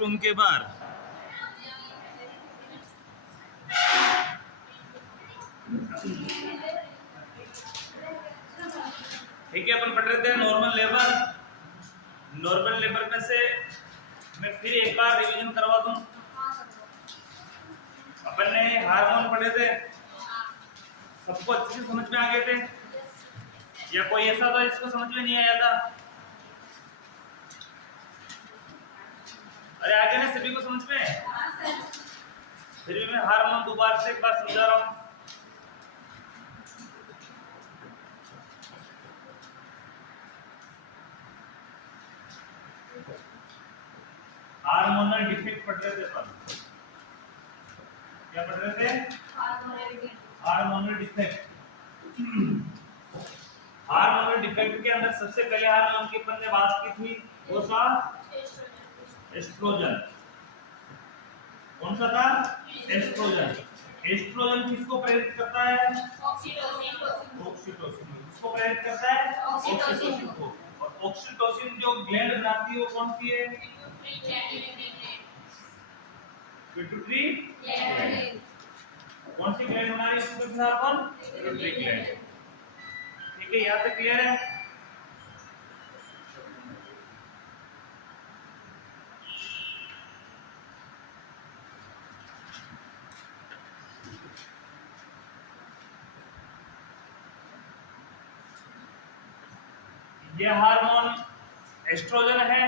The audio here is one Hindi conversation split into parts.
वॉशरूम के बाहर। ठीक है, अपन पढ़ रहे थे नॉर्मल लेबर। नॉर्मल लेबर में से मैं फिर एक बार रिवीजन करवा दूं। अपन ने हार्मोन पढ़े थे, सबको अच्छे से समझ में आ गए थे या कोई ऐसा था जिसको समझ में नहीं आया था? अरे आगे ना सभी को समझ में? फिर भी मैं हार्मोन दोबारा से एक बार समझा रहा हूं। हार्मोनल डिफेक्ट पढ़ रहे थे अपन। क्या पढ़ रहे थे? Hormonal defect. हार्मोनल डिफेक्ट के अंदर सबसे पहले हार्मोन की अपन ने बात की थी, वो था एस्ट्रोजन। कौन सा था? एस्ट्रोजन। एस्ट्रोजन किसको प्रेरित करता है? ऑक्सीटोसिन। किसको प्रेरित करता है? ऑक्सीटोसिन को। और ऑक्सीटोसिन जो ग्लैंड बनाती है वो कौन सी है? Pituitary gland. कौन सी ग्लैंड बना रही है इसको फिर अपन? Pituitary gland. ठीक है, यहाँ तक क्लियर है? ये हार्मोन एस्ट्रोजन है।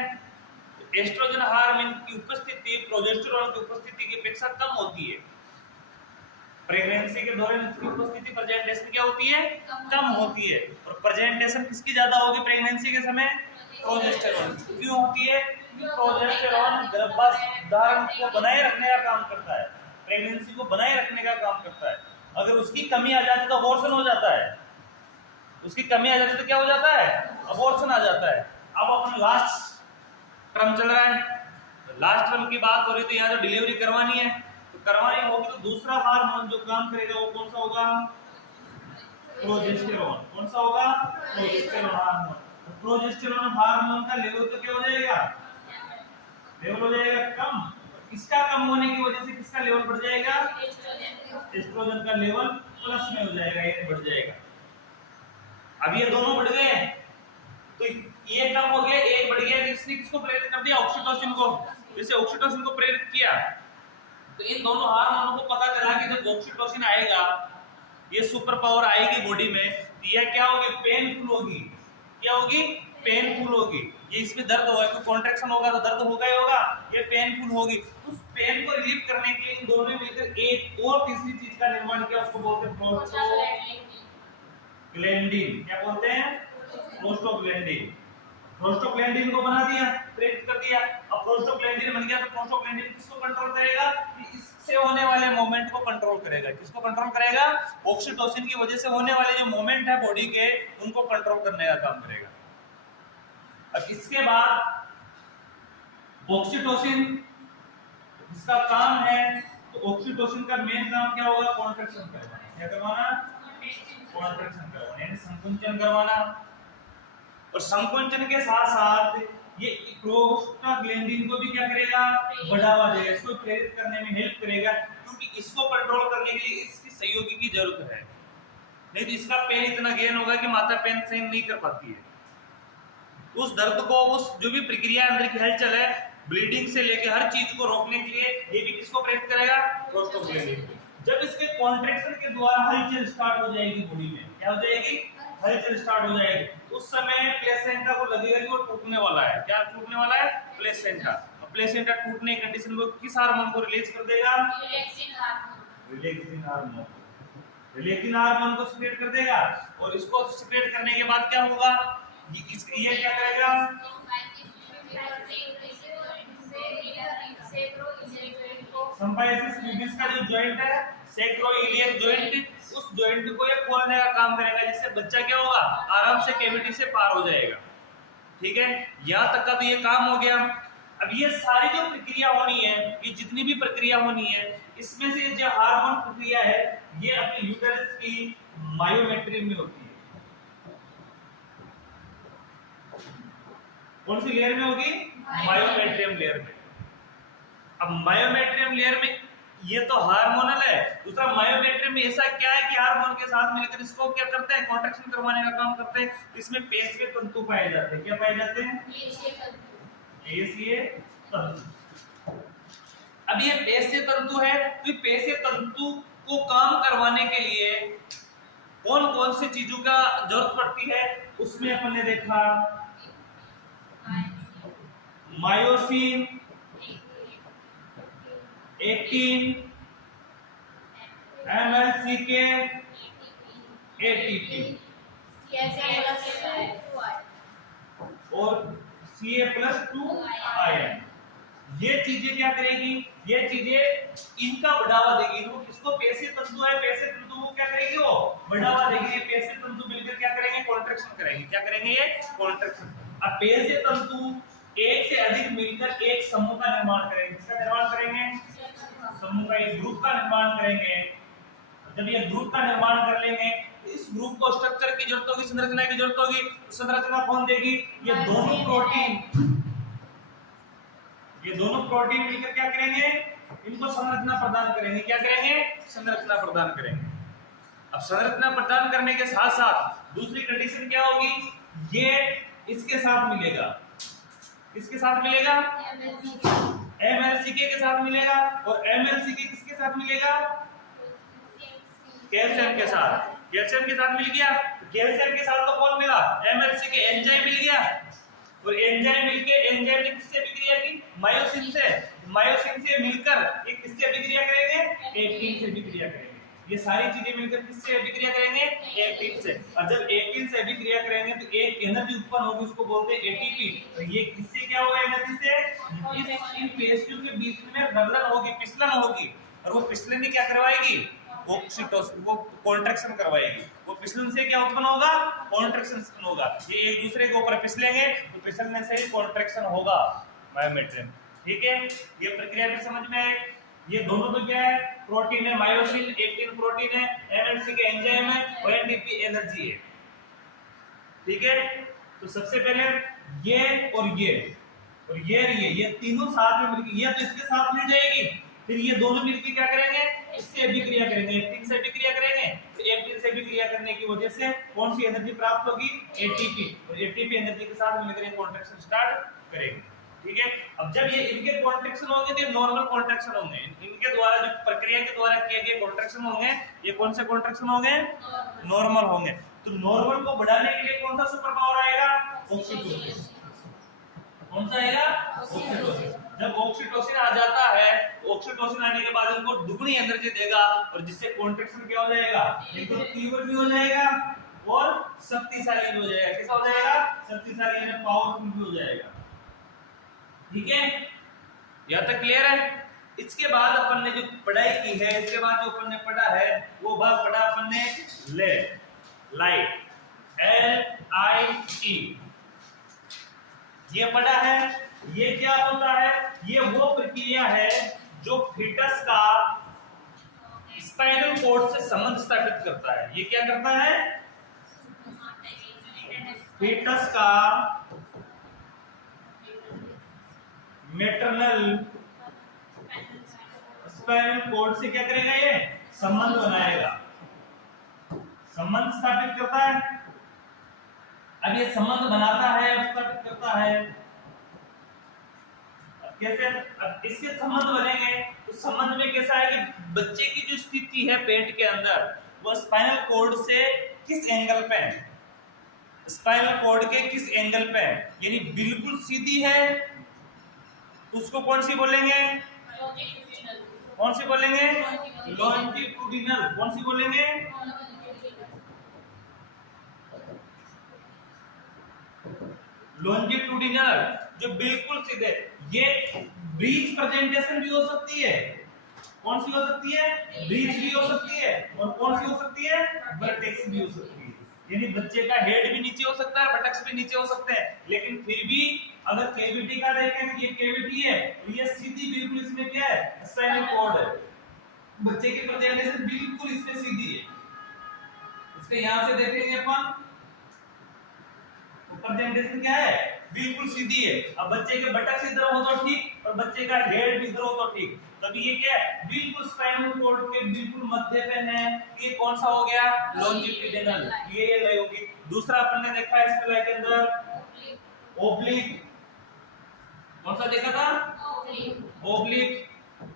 एस्ट्रोजन हार्मोन की उपस्थिति प्रोजेस्टेरोन की उपस्थिति की अपेक्षा कम होती है। प्रेगनेंसी के दौरान इसकी उपस्थिति प्रेजेंटेशन क्या होती है? कम होती है। और प्रेजेंटेशन किसकी ज्यादा होगी प्रेगनेंसी के समय? प्रोजेस्टेरोन। क्यों होती है? क्योंकि प्रोजेस्टेरोन गर्भाधारण को बनाए रखने का काम करता है, प्रेगनेंसी को बनाए रखने का काम करता है। अगर उसकी कमी आ जाती तो अबॉर्शन हो जाता है। उसकी कमी आ जाती तो क्या हो जाता है? अबॉर्शन आ जाता है। अब अपन लास्ट टर्म चल रहा है, लास्ट टर्म की बात हो रही तो यहाँ जो डिलीवरी करवानी है तो करवानी होगी तो दूसरा हार्मोन जो काम करेगा वो कौन सा होगा? प्रोजेस्टेरोन। कौन सा होगा? Progesterone hormone. प्रोजेस्टेरोन हार्मोन का लेवल तो क्या हो जाएगा? लेवल हो जाएगा कम। इसका कम होने की वजह से किसका लेवल बढ़ जाएगा? एस्ट्रोजन का लेवल प्लस में हो जाएगा, ये बढ़ जाएगा। अब ये दोनों बढ़ गए तो ये कम हो गया, एक बढ़ गया, इसने किसको प्रेरित कर दिया? ऑक्सीटोसिन को। जैसे ऑक्सीटोसिन को प्रेरित किया तो इन दोनों हार्मोनों को पता चला कि जब ऑक्सीटोसिन आएगा, ये सुपर पावर आएगी बॉडी में, तो यह क्या होगी? पेनफुल होगी। क्या होगी? पेनफुल होगी। ये इसमें दर्द होगा, तो कॉन्ट्रैक्शन होगा तो दर्द होगा ही होगा, ये पेनफुल होगी। उस पेन को रिलीव करने के लिए इन दोनों ने मिलकर एक और तीसरी चीज का निर्माण किया, उसको बोलते हैं प्रोस्टाग्लैंडिन। क्या बोलते हैं? प्रोस्टाग्लैंडिन। प्रोस्टाग्लैंडिन को बना दिया, प्रेरित कर दिया। अब प्रोस्टाग्लैंडिन बन गया तो प्रोस्टाग्लैंडिन किसको कंट्रोल करेगा? इससे होने वाले मूवमेंट को कंट्रोल करेगा। किसको कंट्रोल करेगा? ऑक्सीटोसिन की वजह से होने वाले जो मूवमेंट है बॉडी के, उनको कंट्रोल करने का काम करेगा। अब इसके बाद ऑक्सीटोसिन इसका काम है, तो ऑक्सीटोसिन का मेन काम क्या होगा? कॉन्ट्रैक्शन करवाना। क्या करवाना? कॉन्ट्रैक्शन करवाना, यानी संकुचन करवाना। और संकुचन के साथ साथ ये प्रोस्टाग्लैंडिन को भी क्या करेगा? बढ़ावा देगा, इसको प्रेरित करने में हेल्प करेगा, क्योंकि इसको कंट्रोल करने के लिए इसकी सहयोगी की जरूरत है। नहीं तो इसका पेन इतना गेन होगा कि माता पेन सहन नहीं कर पाती है। उस दर्द को, उस जो भी प्रक्रिया अंदर की हलचल है, ब्लीडिंग से लेके हर चीज को रोकने के लिए ये भी किसको प्रेरित करेगा? प्रोस्टाग्लैंडिन को। जब इसके कॉन्ट्रैक्शन के द्वारा हलचल स्टार्ट हो जाएगी बॉडी में, क्या हो जाएगी? हलचल स्टार्ट हो जाएगी। उस समय प्लेसेंटा को लगेगा कि वो टूटने वाला है। क्या टूटने वाला है? प्लेसेंटा। और प्लेसेंटा टूटने की कंडीशन में किस हार्मोन को रिलीज कर देगा? Relaxin hormone. रिलैक्सिन हार्मोन को सीक्रेट कर देगा, और इसको सीक्रेट करने के बाद क्या होगा? ये क्या करेगा? सिम्पाइसिस प्यूबिस का जो जॉइंट है, सैक्रोइलियक जॉइंट, उस जॉइंट को ये खोलने का काम करेगा, जिससे बच्चा क्या होगा? आराम से कैविटी से पार हो जाएगा। ठीक है, यहाँ तक का तो ये काम हो गया। अब ये सारी जो प्रक्रिया होनी है, ये जितनी भी प्रक्रिया होनी है, इसमें से जो हार्मोन प्रक्रिया है ये अपने यूटेरस की मायोमेट्रियम में होती है। कौन सी लेयर में होगी? मायोमेट्रियम लेयर में। अब मायोमेट्रियम लेयर में ये तो हार्मोनल है, दूसरा मायोमेट्रियम में ऐसा क्या है कि हार्मोन के साथ मिलकर इसको क्या करते हैं, कॉन्ट्रैक्शन करवाने का काम करते हैं। इसमें पेशीय तंतु पाए जाते हैं। क्या पाए जाते हैं? पेशीय तंतु। अब ये पेशीय तंतु है, तो पेशीय तंतु को काम करवाने के लिए कौन कौन सी चीजों का जरूरत पड़ती है, उसमें अपन ने देखा मायोसिन, एक्टिन, MLCK, ATP और Ca+2 आयन। ये चीजें क्या करेगी, ये चीजें इनका बढ़ावा देगी। वो किसको, पेशीय तंतु है, पेशीय तंतु को क्या करेगी, वो बढ़ावा देगी। पेशीय तंतु मिलकर क्या करेंगे, कॉन्ट्रैक्शन करेंगे। क्या करेंगे, ये कॉन्ट्रैक्शन। अब पेशीय तंतु एक से अधिक मिलकर एक समूह का निर्माण करेंगे। किसका निर्माण करेंगे, समूह का, एक ग्रुप का निर्माण करेंगे। जब ये ग्रुप का निर्माण कर लेंगे, इस ग्रुप को स्ट्रक्चर की जरूरत होगी, संरचना की जरूरत होगी। तो संरचना कौन देगी, ये दोनों प्रोटीन मिलकर क्या करेंगे, इनको संरचना प्रदान करेंगे। क्या करेंगे, संरचना प्रदान करेंगे। अब संरचना प्रदान करने के साथ साथ दूसरी कंडीशन क्या होगी, ये इसके साथ मिलेगा। किसके साथ मिलेगा, MLCK के साथ मिलेगा। और MLCK किसके साथ मिलेगा, कैल्शियम के साथ। कैल्शियम के साथ मिल गया, कैल्शियम के साथ तो कौन मिला, MLCK, एंजाइम मिल गया। और एंजाइम मिलके, एंजाइम ने किससे अभिक्रिया की, मायोसिन से। मायोसिन से मिलकर ये किससे अभिक्रिया करेंगे, एक्टिन से अभिक्रिया करेंगे। ये सारी चीजें मिलकर किससे अभिक्रिया करेंगे, एक्टिन से। और जब एक्टिन से अभिक्रिया करेंगे तो एक एनर्जी उत्पन्न होगी, उसको बोलते हैं ATP। तो ये किससे क्या होगा, एनर्जी से, इन पेशियों के बीच में रगड़न होगी, फिसलन होगी। और वो फिसलन क्या करवाएगी, ऑक्सीटोसिन, वो कॉन्ट्रैक्शन करवाएगी। वो फिसलन से क्या उत्पन्न होगा, कॉन्ट्रैक्शन उत्पन्न होगा। ये एक दूसरे के ऊपर फिसलेंगे तो फिसलने से ही कॉन्ट्रैक्शन होगा मायोमेट्रियम। ठीक है, ये प्रक्रिया भी समझ में आए। ये दोनों तो क्या है, प्रोटीन है, मायोसिन, एक्टिन प्रोटीन है, MLCK एंजाइम है और ATP एनर्जी है। ठीक है, तो सबसे पहले ये और ये तीनों साथ में मिलकर, ये तो इसके साथ मिल जाएगी, फिर ये दोनों मिलकर क्या करेंगे, इससे अभिक्रिया करेंगे, एक्टिन से अभिक्रिया करेंगे। तो एक्टिन से अभिक्रिया करने की वजह से कौन सी एनर्जी प्राप्त होगी, ATP। और ATP एनर्जी के साथ मिलकर ये कॉन्ट्रैक्शन स्टार्ट करेंगे। ठीक है, अब जब ये इनके कॉन्ट्रैक्शन होंगे तो नॉर्मल कॉन्ट्रैक्शन होंगे। इनके द्वारा जो प्रक्रिया के द्वारा किए गए कॉन्ट्रैक्शन होंगे, ये कौन से कॉन्ट्रैक्शन होंगे, नॉर्मल होंगे। तो नॉर्मल को बढ़ाने के लिए कौन सा सुपर पावर आएगा, ऑक्सीटोसिन। कौन सा आएगा, ऑक्सीटोसिन। जब ऑक्सीटोसिन आ जाता है, ऑक्सीटोसिन आने के बाद इनको दुगनी एनर्जी देगा और जिससे कॉन्ट्रैक्शन क्या हो जाएगा, एकदम तीव्र भी हो जाएगा और शक्तिशाली भी हो जाएगा। कैसा हो जाएगा, शक्तिशाली यानी पावरफुल भी हो जाएगा। ठीक है, यहाँ तक क्लियर है। इसके बाद अपन ने जो पढ़ाई की है, इसके बाद जो अपन ने पढ़ा है वो भाग पढ़ा अपन ने लाइट, LIT, ये पढ़ा है। ये क्या होता है, ये वो प्रक्रिया है जो फीटस का स्पाइनल कॉर्ड से संबंध स्थापित करता है। ये क्या करता है, फीटस का मैटरनल स्पाइनल कॉर्ड से क्या करेगा, ये संबंध बनाएगा, संबंध स्थापित करता है। अब ये संबंध बनाता है, स्थापित करता है, कैसे, अब इसके संबंध बनेंगे तो संबंध में कैसा है कि बच्चे की जो स्थिति है पेट के अंदर, वो स्पाइनल कॉर्ड से किस एंगल पे है, स्पाइनल कॉर्ड के किस एंगल पे है, यानी बिल्कुल सीधी है तो उसको कौन सी बोलेंगे, कौन सी बोलेंगे, लॉन्जिट्यूडिनल। कौन सी बोलेंगे, लॉन्जिट्यूडिनल, जो बिल्कुल सीधे। ये ब्रीच प्रेजेंटेशन भी हो सकती है। कौन सी हो सकती है, ब्रीच भी हो सकती है। और कौन सी हो सकती है, वर्टेक्स भी हो सकती है। यानी बच्चे का हेड भी नीचे हो सकता है, बटक्स भी नीचे हो सकते हैं, लेकिन फिर भी अगर कैविटी का देखें तो ये कैविटी है, तो ये सीधी बिल्कुल इसमें क्या है, स्पाइनल कॉर्ड है। बच्चे की प्रेजेंटेशन बिल्कुल इसमें सीधी है। इसके यहां से देखेंगे अपन, प्रेजेंटेशन क्या है, बिल्कुल सीधी है। अब बच्चे के बटक्स इधर हो तो ठीक और बच्चे का हेड भी इधर हो तो ठीक। तब ये क्या है, बिल्कुल स्पाइनल कॉर्ड के बिल्कुल मध्य पे है। ये कौन सा हो गया, लॉन्जिट्यूडिनल, ये लय होगी। दूसरा अपन ने देखा है इसके लय के अंदर ओब्लिक, कौन सा देखा था, ओब्लिक।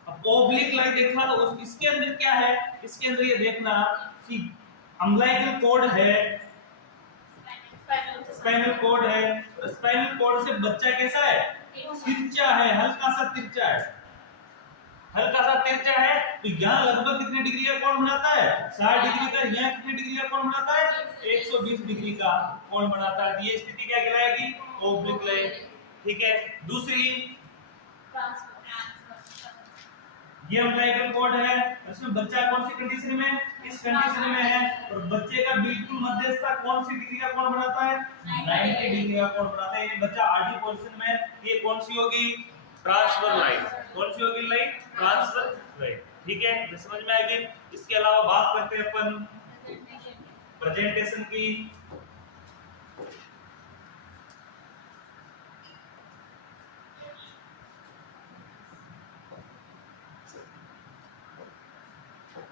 अब ओब्लिक लाइन देखा तो इसके अंदर क्या है, इसके अंदर ये देखना कि अम्बिलिकल कॉर्ड है, स्पाइनल कॉर्ड है। स्पाइनल कॉर्ड से बच्चा कैसा है, तिरछा है, हल्का सा तिरछा है, हल्का सा तिरछा है। तो यहाँ लगभग कितने डिग्री का कोण बनाता है, 60 डिग्री का। यहाँ कितने डिग्री का कोण बनाता है, 120 डिग्री का कोण बनाता है। ये स्थिति क्या कहलाएगी, ओब्लिक लय। ठीक है। दूसरी ये अम्बिलिकल कॉर्ड है, इसमें बच्चा कौन सी कंडीशन में, इस कंडीशन में है। और बच्चे का बिल्कुल मध्यस्थ कौन सी डिग्री का कोण बनाता है, 90 डिग्री का कोण बनाता है। ये बच्चा आरडी पोजीशन में, ये कौन सी होगी, ट्रांसफर लाइन। कौन सी होगी लाइन, ट्रांसफर लाइन। ठीक है, ये समझ में आ गई। इसके अलावा बात करते हैं अपन प्रेजेंटेशन की।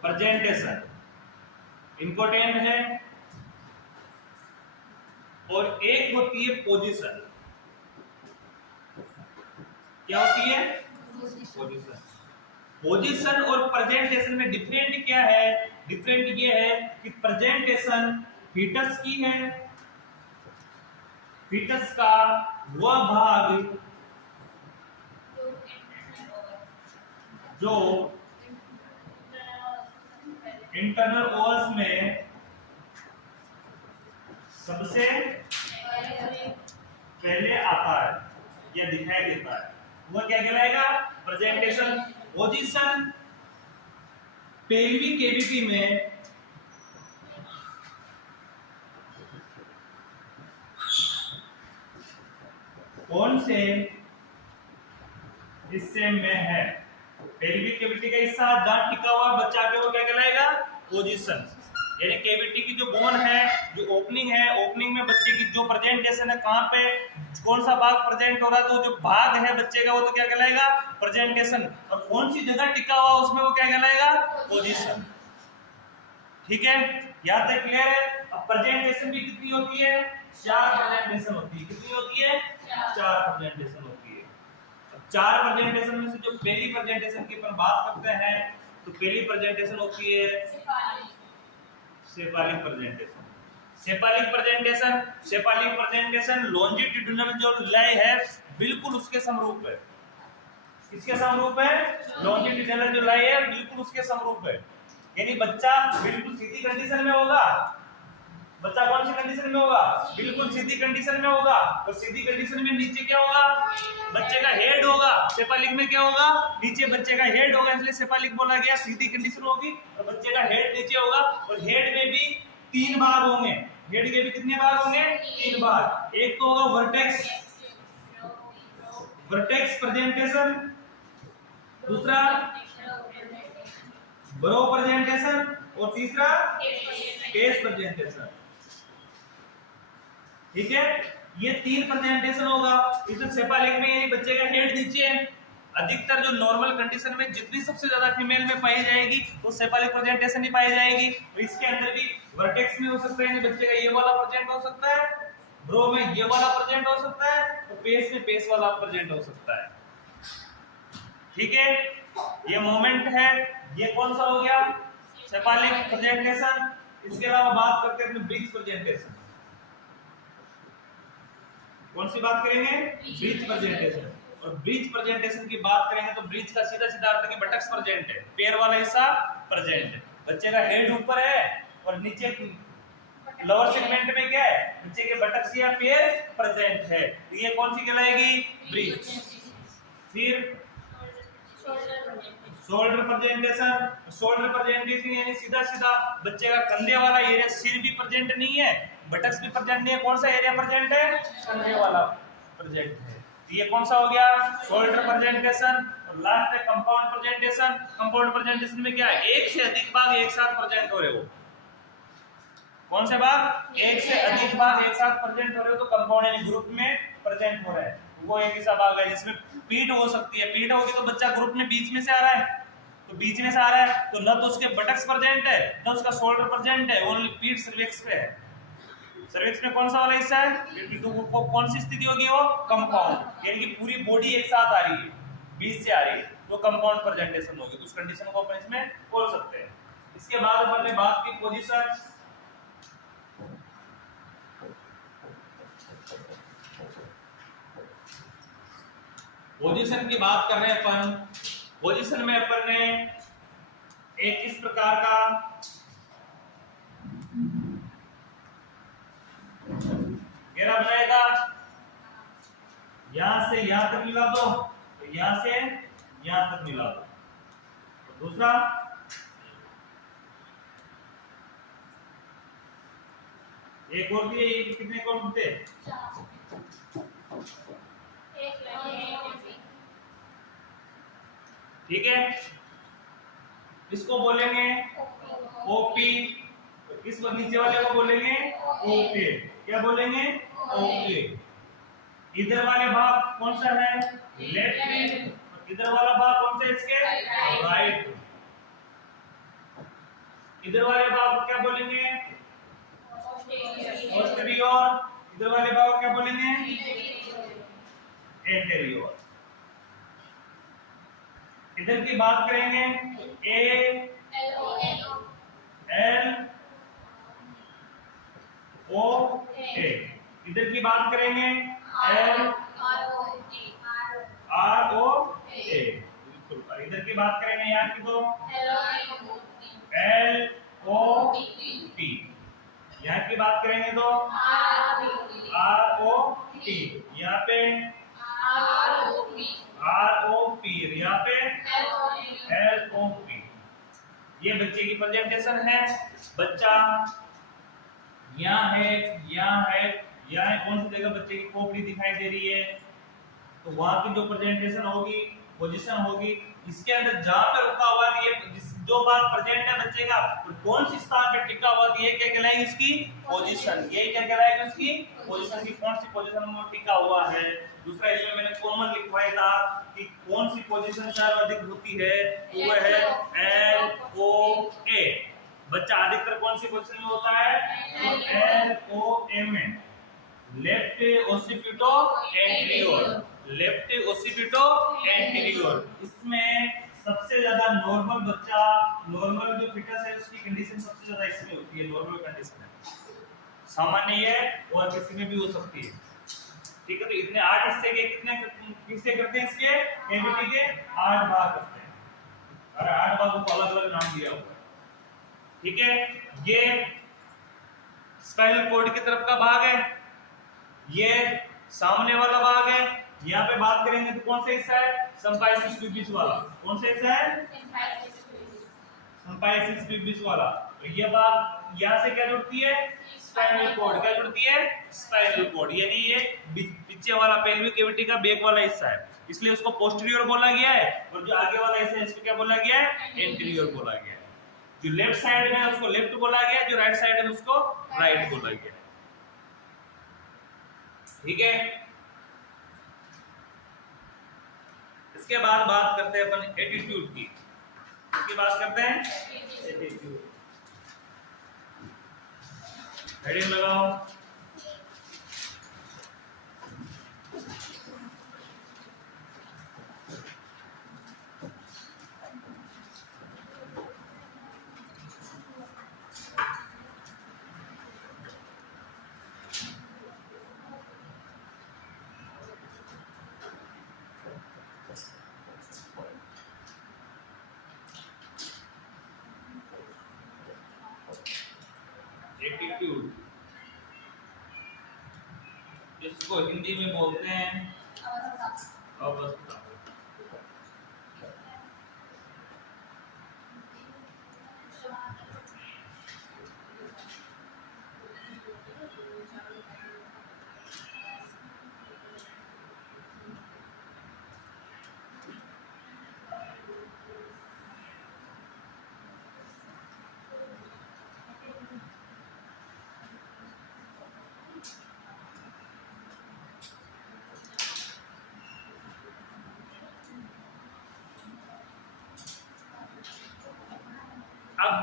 प्रेजेंटेशन इंपॉर्टेंट है। और एक होती है पोजीशन, क्या होती है, पोजीशन। पोजीशन और प्रेजेंटेशन में डिफरेंट क्या है, डिफरेंट ये है कि प्रेजेंटेशन फीटस की है, फीटस का वह भाग जो इंटरनल ओवल्स में सबसे पहले आता है या दिखाई देता है, वह क्या कहलाएगा, प्रेजेंटेशन। पोजीशन पेल्विक कैविटी में कौन से हिस्से में है, पेल्विक कैविटी का हिस्सा जहां टिका हुआ बच्चा के, वो क्या कहलाएगा, पोजीशन। यानी कैविटी की जो बोन है, जो ओपनिंग है, ओपनिंग में बच्चे की जो प्रेजेंटेशन है, कहां पे कौन सा भाग प्रेजेंट हो रहा है, तो जो भाग है बच्चे का वो तो क्या कहलाएगा, प्रेजेंटेशन। और कौन सी जगह टिका हुआ उसमें वो क्या कहलाएगा, पोजीशन। ठीक है, यहां तक क्लियर है। अब प्रेजेंटेशन भी कितनी होती है, 4 प्रेजेंटेशन होती है। कितनी होती है, 4 प्रेजेंटेशन होती है। अब 4 प्रेजेंटेशन में से जो पहली प्रेजेंटेशन की अपन बात करते हैं, तो पहली प्रेजेंटेशन होती है सेफालिक प्रेजेंटेशन। सेफालिक प्रेजेंटेशन, सेफालिक प्रेजेंटेशन लॉन्जिट्यूडिनल जो लय है बिल्कुल उसके समरूप है। किसके समरूप है, लॉन्जिट्यूडिनल जो लय है बिल्कुल उसके समरूप है। यानी बच्चा बिल्कुल सीधी कंडीशन में होगा। बच्चा कौन सी कंडीशन में होगा, बिल्कुल सीधी कंडीशन में होगा। और सीधी कंडीशन में नीचे क्या होगा, बच्चे का हेड होगा। सेफालिक में क्या होगा, नीचे बच्चे का हेड होगा, इसलिए सेफालिक बोला गया। सीधी कंडीशन होगी और बच्चे का हेड नीचे होगा। और हेड में भी 3 भाग होंगे। हेड के भी कितने भाग होंगे, 3 भाग। एक तो होगा वर्टेक्स, वर्टेक्स प्रेजेंटेशन। दूसरा ब्रो प्रेजेंटेशन। और तीसरा केस प्रेजेंटेशन। ठीक है, ये 3 प्रेजेंटेशन होगा। इसमें सेफालिक में यानी बच्चे का हेड नीचे है। अधिकतर जो नॉर्मल कंडीशन में जितनी सबसे ज्यादा फीमेल में पाई जाएगी वो सेफालिक प्रेजेंटेशन ही पाई जाएगी। तो इसके अंदर भी वर्टेक्स में हो सकता है, बच्चे का ये वाला प्रेजेंट हो सकता है, ब्रो में ये वाला प्रेजेंट हो सकता है, तो पेस में पेस वाला प्रेजेंट हो सकता है। ठीक है, ये मोमेंट है। ये कौन सा हो गया, सेफालिक प्रेजेंटेशन। इसके अलावा बात करते हैं ब्रीच प्रेजेंटेशन। कौन सी बात करेंगे, ब्रीच प्रेजेंटेशन। और ब्रीच प्रेजेंटेशन की बात करेंगे तो ब्रीच का सीधा सीधा अर्थ है कि बटक्स प्रेजेंट है, पैर वाला हिस्सा प्रेजेंट है। बच्चे का हेड ऊपर है और नीचे लोअर सेगमेंट में क्या है, बच्चे के बटक्स या पैर प्रेजेंट है। तो ये कौन सी कहलाएगी, ब्रीच। फिर शोल्डर प्रेजेंटेशन। शोल्डर प्रेजेंटेशन यानी सीधा सीधा बच्चे का कंधे वाला एरिया, सिर भी प्रेजेंट नहीं है, बटक्स भी प्रेजेंट नहीं है। कौन सा एरिया प्रेजेंट है, कंधे वाला प्रेजेंट है। तो ये कौन सा हो गया, शोल्डर प्रेजेंटेशन। और लास्ट है कंपाउंड प्रेजेंटेशन। कंपाउंड प्रेजेंटेशन में क्या है, एक से अधिक भाग एक साथ प्रेजेंट हो रहे हो। कौन से भाग, एक से अधिक भाग एक साथ प्रेजेंट हो रहे हो तो कंपाउंड यानी ग्रुप में प्रेजेंट हो रहा है, वो एक ऐसा भाग है जिसमें पीठ हो सकती है। पीठ होगी तो बच्चा ग्रुप में बीच में से आ रहा है, तो बीच में से आ रहा है तो न तो उसके बटक्स प्रेजेंट है न उसका शोल्डर प्रेजेंट है, ओनली पीठ सर्विक्स पे है। सर्विक्स में कौन सा वाला हिस्सा है, तो वो कौन सी स्थिति होगी, वो कंपाउंड, यानी कि पूरी बॉडी एक साथ आ रही है, बीच से आ रही है, तो कंपाउंड प्रेजेंटेशन होगी, तो उस कंडीशन को अपन इसमें बोल सकते हैं। इसके बाद अपन ने बात की पोजीशन। पोजीशन की बात कर रहे हैं अपन। पोजीशन में अपन ने एक इस प्रकार का घेरा बनाया था, यहां से यहां तक मिला दो, तो यहां से यहां तक मिला दो। तो दूसरा एक और भी है, ये कितने कौन होते, ठीक है, इसको बोलेंगे ओपी, इस नीचे वाले को बोलेंगे ओके, क्या बोलेंगे ओके। इधर वाले भाग कौन सा है, लेफ्ट, इधर वाला भाग कौन सा है इसके, राइट। इधर वाले भाग को क्या बोलेंगे, पोस्टीरियर, इधर वाले भाग को क्या बोलेंगे, एंटीरियर। इधर की बात करेंगे ए एल ओ ए, इधर की बात करेंगे एल आर ओ ए, इधर की बात करेंगे यहाँ की तो एल ओ टी, यहाँ की बात करेंगे तो आर ओ टी, यहाँ पे आर ओ पी, यहाँ पे एल ओ पी। ये बच्चे की प्रेजेंटेशन है। बच्चा यहाँ है, यहाँ है, यहाँ कौन सी जगह बच्चे की खोपड़ी दिखाई दे रही है, तो वहां की जो प्रेजेंटेशन होगी, पोजीशन होगी, इसके अंदर जहां पे रुका हुआ है, जो बात प्रेजेंट है बच्चे का, कौन सी स्थान पे टिका हुआ है, ये क्या कहलाएगी इसकी पोजीशन, ये क्या कहलाएगी उसकी पोजीशन, की कौन सी पोजीशन में टिका हुआ है। दूसरा इसमें मैंने कॉमन लिखवाया था कि कौन सी पोजीशन सर्वाधिक होती है, तो वो है एल ओ ए। बच्चा अधिकतर कौन सी पोजीशन में होता है, L O M A, left occipito anterior, left occipito anterior. इसमें सबसे ज्यादा नॉर्मल बच्चा, नॉर्मल जो फिटनेस है उसकी कंडीशन सबसे ज्यादा इसमें होती है, नॉर्मल कंडीशन है, सामान्य है और किसी में भी हो सकती है, ठीक है। तो इतने 8 हिस्से के कितने हिस्से करते हैं, इसके कैविटी के 8 भाग करते हैं, और 8 भागों को अलग अलग नाम दिया हुआ है, ठीक है। ये स्पाइनल कॉर्ड की तरफ का भाग है, ये सामने वाला भाग है। यहाँ पे बात करेंगे तो कौन सा हिस्सा है, सिम्फाइसिस प्यूबिस वाला, कौन सा हिस्सा है, सिम्फाइसिस प्यूबिस वाला। तो ये भाग यहाँ से क्या जुड़ती है, स्पाइनल कॉर्ड, क्या जुड़ती है, स्पाइनल कॉर्ड, यानी ये पीछे वाला पेल्विक कैविटी का बैक वाला हिस्सा है, इसलिए उसको पोस्टीरियर बोला गया है, और जो आगे वाला हिस्सा है इसको क्या बोला गया है, एंटीरियर बोला गया है। जो लेफ्ट साइड में है उसको लेफ्ट बोला गया है, जो राइट साइड में उसको राइट बोला गया है, ठीक है। इसके बाद बात करते हैं अपन एटीट्यूड की, इसकी बात करते हैं एटीट्यूड। हेडिंग लगाओ, एटीट्यूड, इसको हिंदी में बोलते हैं अवस्था।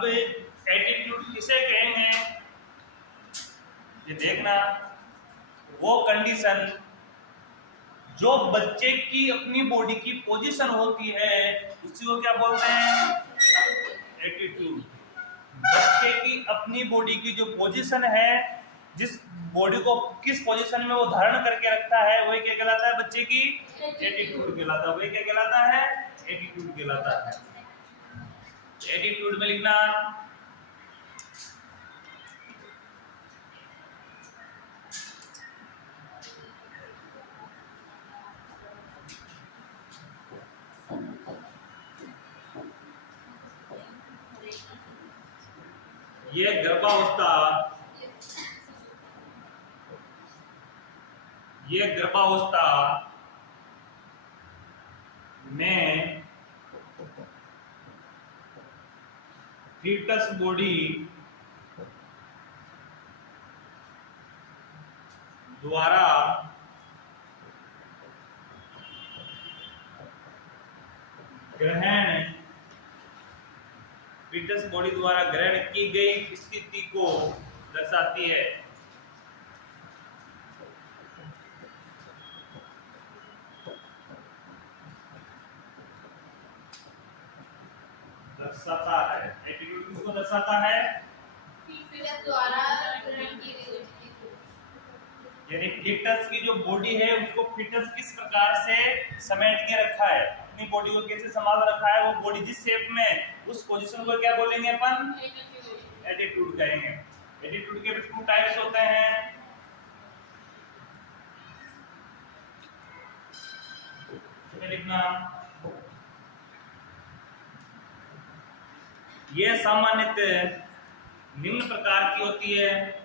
अब एटीट्यूड किसे कहेंगे, ये देखना, वो कंडीशन जो बच्चे की अपनी बॉडी की पोजीशन होती है उसी को क्या बोलते हैं, एटीट्यूड। बच्चे की अपनी बॉडी की जो पोजीशन है, जिस बॉडी को किस पोजीशन में वो धारण करके रखता है, वही क्या कहलाता है, बच्चे की एटीट्यूड कहलाता है। वही क्या कहलाता है, एटीट्यूड कहलाता है। एटीट्यूड में लिखना, ये गर्भावस्था में फीटस बॉडी द्वारा फीटस बॉडी द्वारा ग्रहण की गई स्थिति को दर्शाती है। दर्शाता है, एटीट्यूड किसको दर्शाता है, फीटस द्वारा ग्रहण की गई स्थिति। यानी फीटस की जो बॉडी है उसको फीटस किस प्रकार से समेट के रखा है, अपनी बॉडी को कैसे संभाल रखा है, वो बॉडी जिस शेप में, उस पोजीशन को क्या बोलेंगे अपन, एटीट्यूड कहेंगे। एटीट्यूड के भी 2 टाइप्स होते हैं। लिखना, ये सामान्यतः निम्न प्रकार की होती है।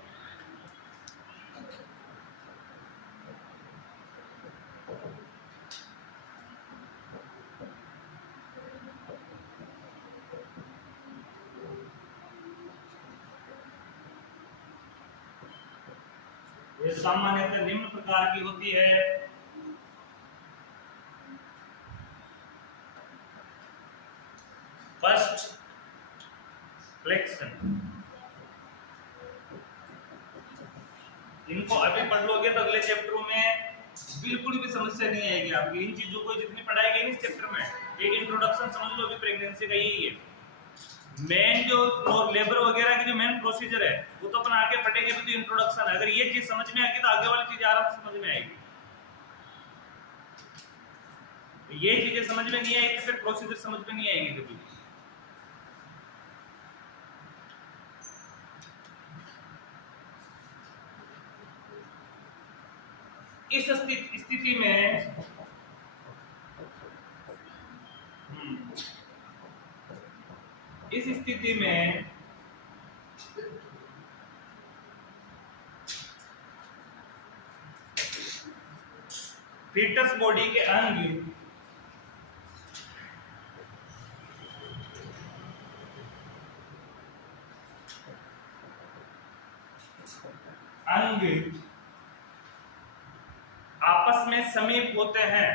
ये सामान्यतः निम्न प्रकार की होती है। First, flexion. इनको अभी पढ़ लोगे तो अगले चैप्टर में बिल्कुल भी समस्या नहीं आएगी आपकी। इन चीजों को जितनी पढ़ाई गई इस चैप्टर में, एक इंट्रोडक्शन समझ लो, अभी प्रेगनेंसी का यही है मेन जो लेबर वगैरह की जो मेन प्रोसीजर है, वो तो अपन आगे पढ़ेंगे। तो इंट्रोडक्शन है, अगर ये चीज समझ में आएगी तो आगे वाली चीज आराम से समझ में आएगी। ये चीजें समझ में नहीं आएगी तो फिर प्रोसीजर समझ में नहीं आएगी कभी। इस स्थिति में फीटस बॉडी के अंग आपस में समीप होते हैं।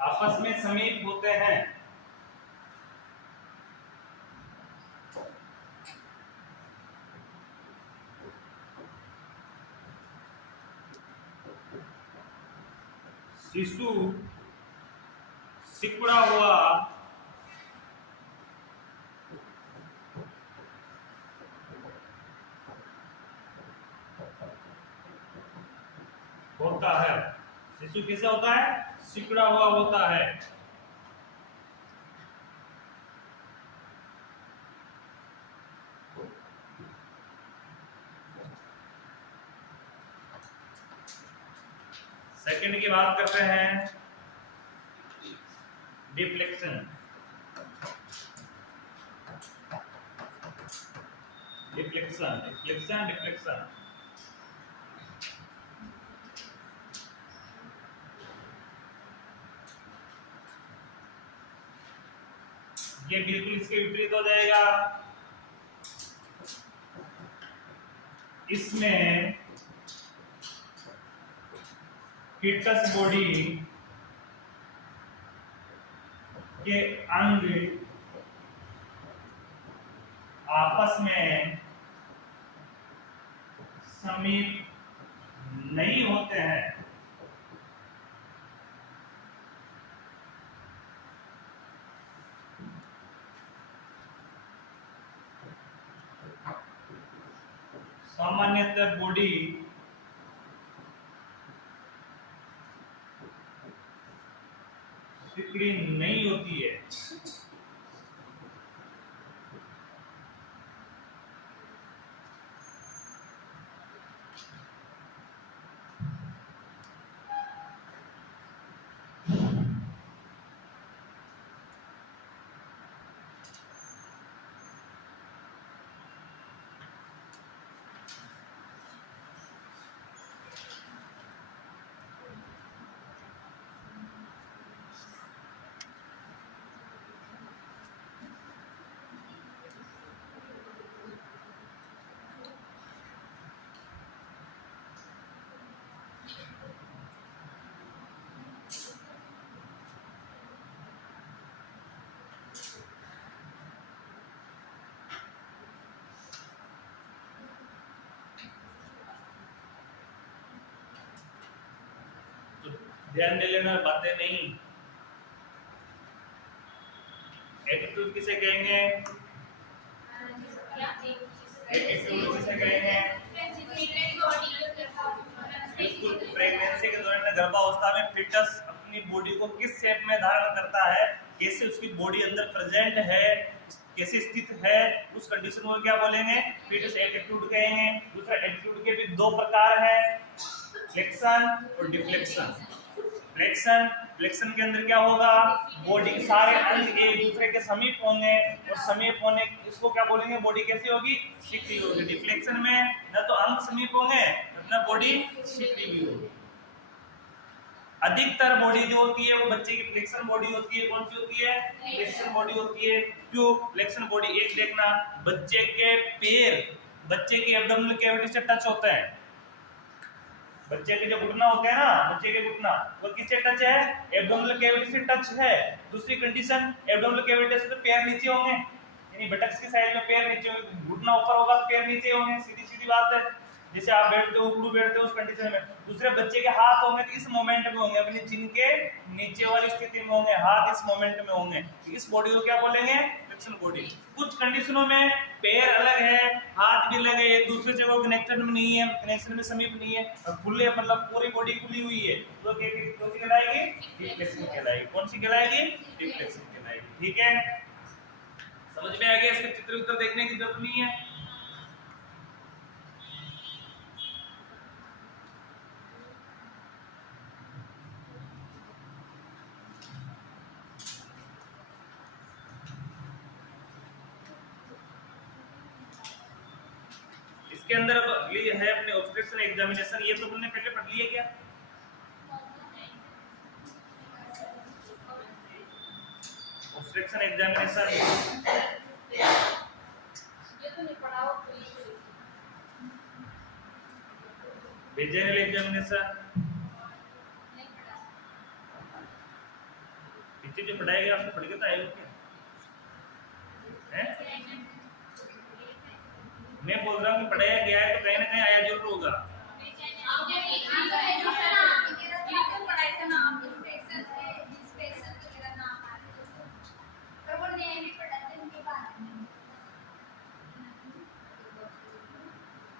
आपस में समीप होते हैं। शिशु सिकुड़ा हुआ होता है। शिशु कैसा होता है, सिकुड़ा हुआ होता है। सेकंड की बात करते हैं, डिफ्लेक्शन। Deflection, deflection, deflection. ये बिल्कुल इसके विपरीत हो जाएगा। इसमें फीटस बॉडी के अंग आपस में समीप नहीं होते हैं। सामान्यतः बॉडी सिकुड़ी नहीं होती है। ध्यान दे लेना, बातें नहीं। एटीट्यूड किसे कहेंगे? एटीट्यूड किसे कहेंगे? प्रेगनेंसी के दौरान गर्भावस्था में फीटस अपनी बॉडी को किस शेप में धारण करता है, कैसे उसकी बॉडी अंदर प्रेजेंट है, कैसे स्थित है, उस कंडीशन को क्या बोलेंगे? फीटस एटीट्यूड कहेंगे। दूसरा, एटीट्यूड के भी दो प्रकार हैं, फ्लेक्शन और डिफ्लेक्शन। फ्लेक्शन के अंदर क्या होगा? बॉडी के सारे अंग एक दूसरे के समीप होंगे और समीप होने इसको क्या बोलेंगे? बॉडी कैसी होगी? सिकुड़ी होगी। डिफ्लेक्शन में न तो अंग समीप होंगे न बॉडी सिकुड़ी हुई होगी। अधिकतर बॉडी जो होती है वो बच्चे की फ्लेक्शन बॉडी होती है। कौन सी होती है? फ्लेक्शन बॉडी होती है। क्यों फ्लेक्शन बॉडी? एक देखना, बच्चे के पैर बच्चे की एब्डोमिनल कैविटी से टच होते हैं। बच्चे के जो घुटना होते हैं ना, बच्चे के घुटना वो किससे टच है? एब्डोमिनल कैविटी से टच है। दूसरी कंडीशन, एब्डोमिनल कैविटी से तो पैर नीचे होंगे, यानी बटक्स की साइड में पैर नीचे होंगे, घुटना ऊपर होगा तो पैर नीचे होंगे। सीधी सीधी बात है। जैसे आप बैठते हो, उल्टू बैठते हो, उस कंडीशन में। दूसरे बच्चे के हाथ होंगे तो इस मोमेंट में होंगे, अपनी चिन के नीचे वाली स्थिति में होंगे, हाथ इस मोमेंट में होंगे। इस बॉडी को क्या बोलेंगे? Flexion body. कुछ कंडीशनों में पैर अलग है, हाथ भी अलग है, एक दूसरे जगह कनेक्टेड में नहीं है, कनेक्शन में समीप नहीं है, और खुले मतलब पूरी बॉडी खुली हुई है, तो कौन सी कहलाएगी? डिफ्लेक्शन कहलाएगी। कौन सी कहलाएगी? डिफ्लेक्शन कहलाएगी। ठीक है, समझ में आ गया? इसके चित्र उत्तर देखने की जरूरत नहीं है। इसके अंदर ये है अपने ऑब्स्ट्रक्शन एग्जामिनेशन, ये तो तुमने पहले पढ़ लिया क्या? ऑब्स्ट्रक्शन एग्जामिनेशन ये तो नहीं पढ़ा हो। वेजिनल एग्जामिनेशन पीछे जो पढ़ाएगा आपको पढ़ के तो आए हो क्या? हैं? मैं बोल रहा हूँ कि पढ़ाया गया है तो कहीं ना कहीं आया जरूर होगा।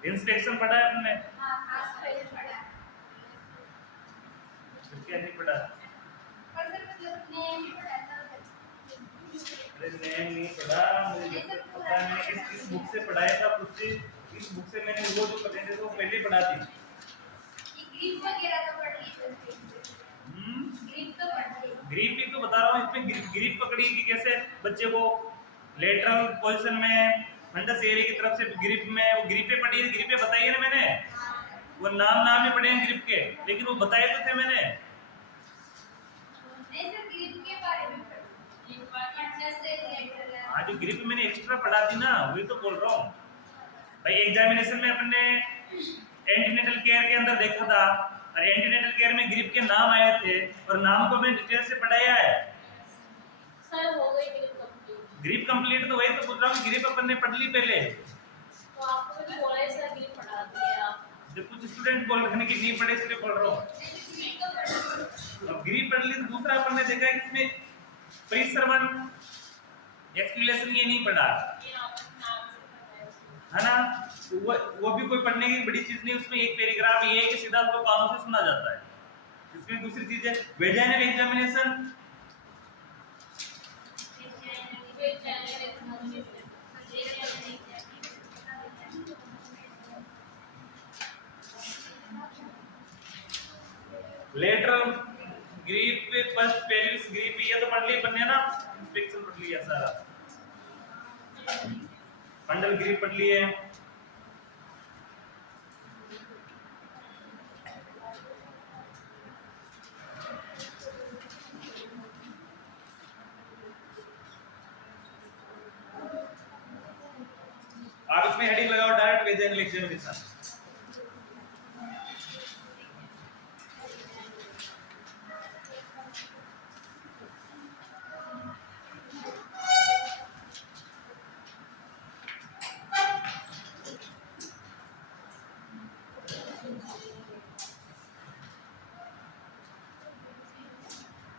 इंस्पेक्शन पढ़ा है तुमने? क्या नहीं पढ़ा? अरे नेम नहीं पढ़ा, मुझे पता है, मैंने इस बुक से पढ़ाया था कुछ। इस बुक से मैंने वो जो पढ़े थे वो पहले पढ़ा थी। ग्रीप वगैरह तो पढ़ ली ग्रीप तो पढ़ ली। ग्रीप ही तो बता रहा हूँ, इसमें ग्रीप पकड़ी कि कैसे बच्चे को लेटरल पोजीशन में फंडस एरिया की तरफ से ग्रिप में, वो ग्रिपे पढ़ी है, ग्रिपे बताई है ना मैंने। वो नाम ही पढ़े हैं ग्रिप के, लेकिन वो बताए तो थे मैंने। हाँ, जो ग्रिप मैंने एक्स्ट्रा पढ़ा थी ना, वही तो बोल रहा हूँ। भाई एग्जामिनेशन में अपने एंटीनेटल केयर के अंदर देखा था, और एंटीनेटल केयर में ग्रिप के नाम आए थे और नाम को मैं डिटेल से पढ़ाया है सर। हो गई ग्रिप कंप्लीट, तो वही तो पूछ रहा हूँ, ग्रिप अपन ने पढ़ ली पहले, तो आपको भी बोला है सर ग्रिप पढ़ा दिया आप। जब कुछ स्टूडेंट बोल रहे हैं कि ग्रिप पढ़े इसलिए पढ़ रहा हूँ। अब ग्रिप पढ़ ली तो दूसरा अपन ने देखा है कि इसमें परिश्रवण एक्सक्यूलेशन ये नहीं पढ़ा है ना, वो भी कोई पढ़ने की बड़ी चीज नहीं, उसमें एक पैराग्राफ ये है कि सीधा उसको कानों से सुना जाता है। इसमें दूसरी चीज है vaginal examination, lateral grip, first pelvis grip, ये तो पढ़ ली अपन ने ना, इंस्पेक्शन पढ़ लिया सारा, फंडल ग्रिप पढ़ ली है। आप इसमें हेडिंग लगाओ direct vaginal examination.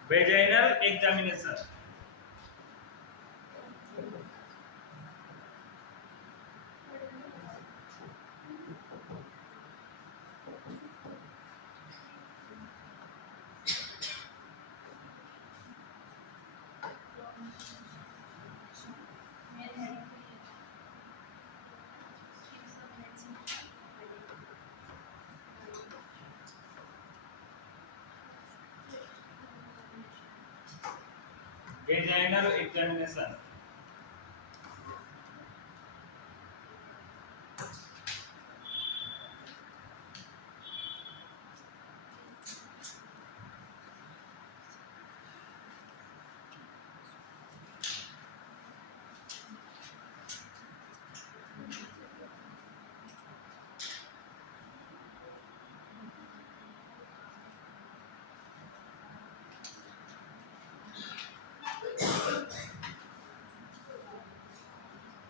Vaginal examination, vaginal examination,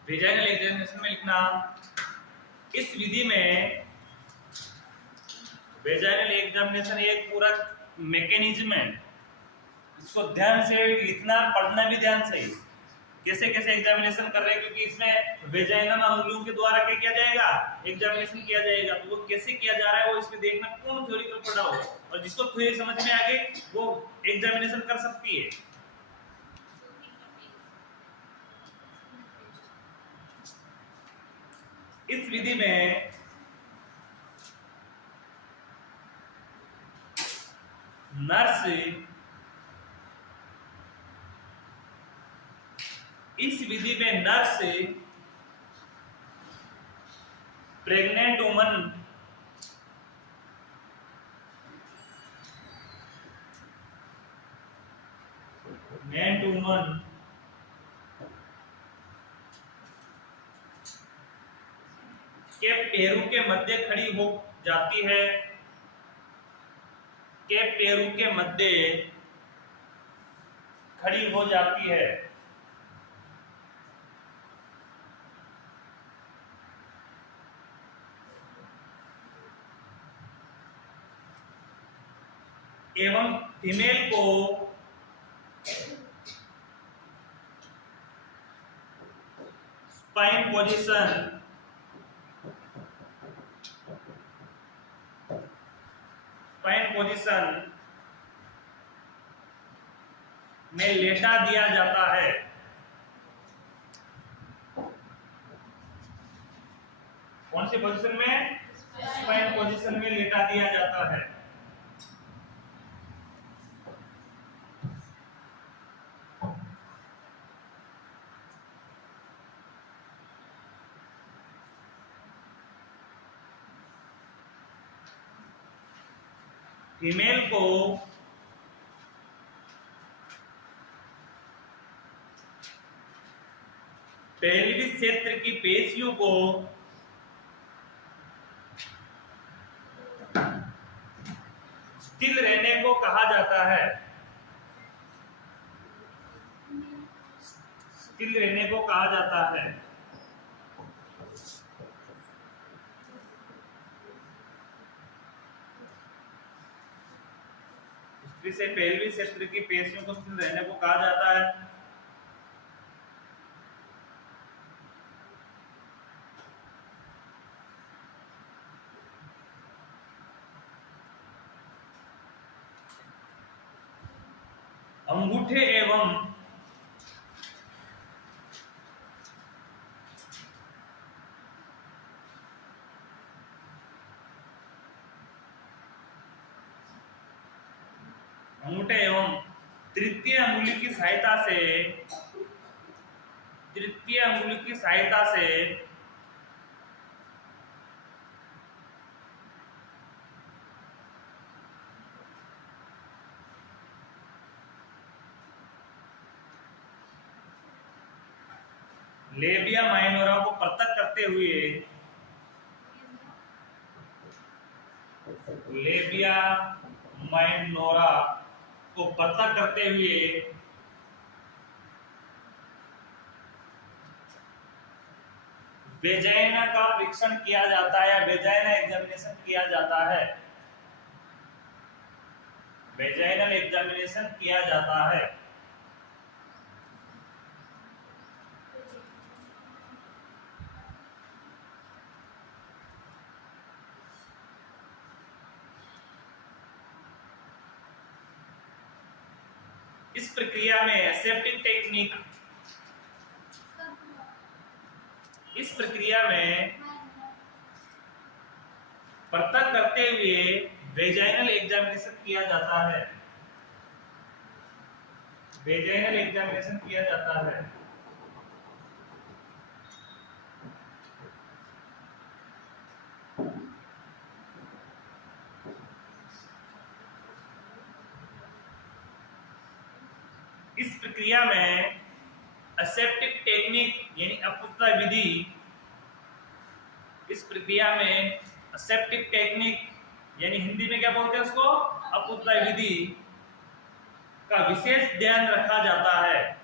vaginal examination में लिखना, इस विधि में वेजाइनल एग्जामिनेशन एक पूरा मैकेनिज्म है, इसको ध्यान से लिखना, पढ़ना भी ध्यान से, कैसे कैसे एग्जामिनेशन कर रहे हैं, क्योंकि इसमें वेजाइनम अंगुलियों के द्वारा क्या किया जाएगा, एग्जामिनेशन किया जाएगा, तो वो कैसे किया जा रहा है वो इसमें देखना, कौन थ्योरिकल पढ़ा हो, और जिसको थ्योरी समझ में आ गई वो एग्जामिनेशन कर सकती है। इस विधि में नर्स प्रेग्नेंट वुमन के पैरों के मध्य खड़ी हो जाती है, के पैरों के मध्य खड़ी हो जाती है, एवं फीमेल को स्पाइन पोजीशन में लेटा दिया जाता है। कौन सी पोजीशन में? स्पाइन पोजीशन में लेटा दिया जाता है। फीमेल को पेल्विस क्षेत्र की पेशियों को स्थिर रहने को कहा जाता है? स्थिर रहने को कहा जाता है। से पहलवी क्षेत्र की पेशियों को स्थिर रहने को कहा जाता है। अंगूठे एवं तृतीय अंगुली की सहायता से लेबिया माइनोरा को पृथक करते हुए वेजाइना का परीक्षण किया जाता है या वेजाइना एग्जामिनेशन किया जाता है। वेजाइनल एग्जामिनेशन किया जाता है। इस प्रक्रिया में एसेप्टिक टेक्निक पृथक करते हुए वेजाइनल एग्जामिनेशन किया जाता है। वेजाइनल एग्जामिनेशन किया जाता है। इस प्रक्रिया में एसेप्टिक टेक्निक यानी अपवर्तन विधि एसेप्टिक टेक्निक यानी हिंदी में क्या बोलते हैं उसको, अपवर्तन विधि का विशेष ध्यान रखा जाता है।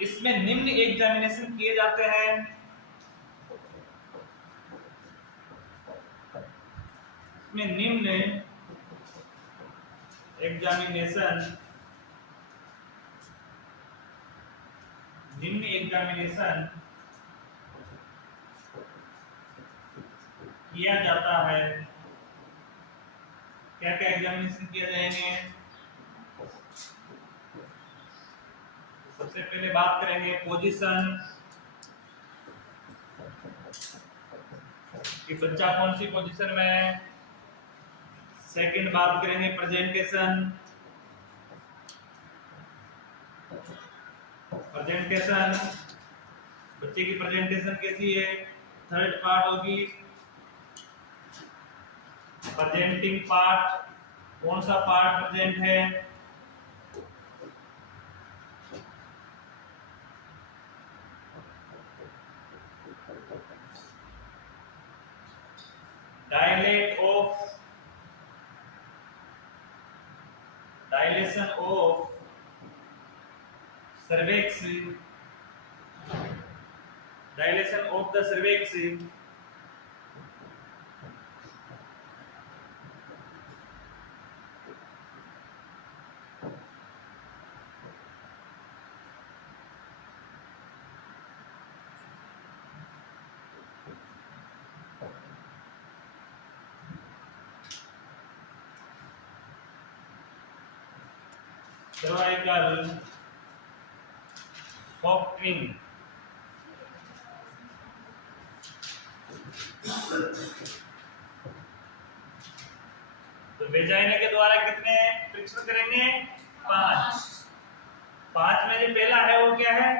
इसमें निम्न एग्जामिनेशन किए जाते हैं। निम्न एग्जामिनेशन किया जाता है। क्या क्या एग्जामिनेशन किए जाएंगे? सबसे पहले बात करेंगे पोजीशन कि बच्चा कौन सी पोजीशन में है। सेकंड बात करेंगे प्रेजेंटेशन बच्चे की प्रेजेंटेशन कैसी है। थर्ड पार्ट होगी प्रेजेंटिंग पार्ट, कौन सा पार्ट प्रेजेंट है। Dilation of cervix, dilation of the cervix, cervical softening, तो वेजाइना के द्वारा कितने परीक्षण करेंगे? 5 में जो पहला है वो क्या है?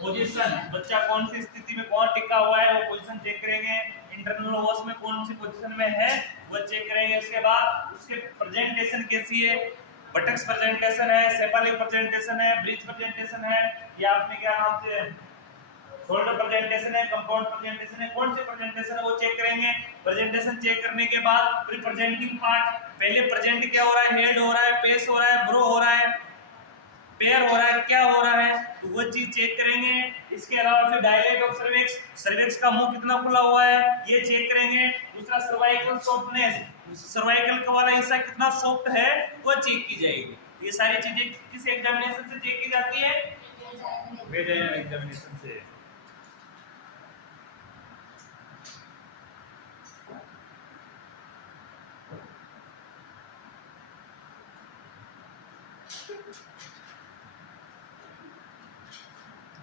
पोजीशन, बच्चा कौन सी स्थिति में कौन टिका हुआ है वो पोजीशन चेक करेंगे। इंटरनल ओवस में कौन सी पोजीशन में है वो चेक करेंगे। उसके बाद उसके प्रेजेंटेशन कैसी है, बटक्स प्रेजेंटेशन है, सेफालिक प्रेजेंटेशन है, ब्रीथ प्रेजेंटेशन है, या आपने क्या नाम से शोल्डर प्रेजेंटेशन है, कंपाउंड प्रेजेंटेशन है, कौन से प्रेजेंटेशन है वो चेक करेंगे। प्रेजेंटेशन चेक करने के बाद फिर प्रेजेंटिंग पार्ट, पहले प्रेजेंट क्या हो रहा है, हेड हो रहा है, फेस हो रहा है, ब्रो हो रहा है, पेयर हो रहा है, क्या हो रहा है, तो वो चीज चेक करेंगे। इसके अलावा फिर डायलेट ऑफ सर्विक्स, सर्विक्स का मुंह कितना खुला हुआ है ये चेक करेंगे। दूसरा सर्वाइकल सॉफ्टनेस, सर्वाइकल का वाला हिस्सा कितना सॉफ्ट है वो चेक की जाएगी। ये सारी चीजें किस एग्जामिनेशन से चेक की जाती है, वेजाइनल एग्जामिनेशन से।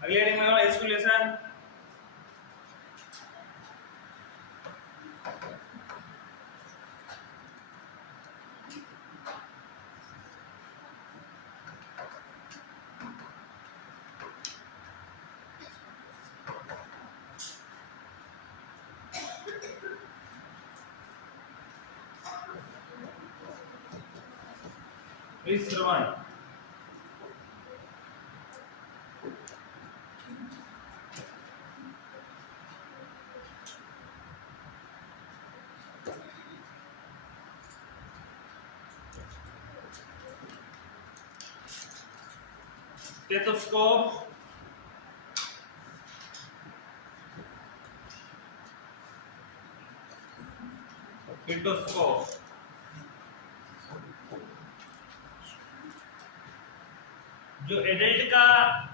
अगले हेडिंग में exclusion, please Shravan. Stethoscope, stethoscope, जो एडल्ट का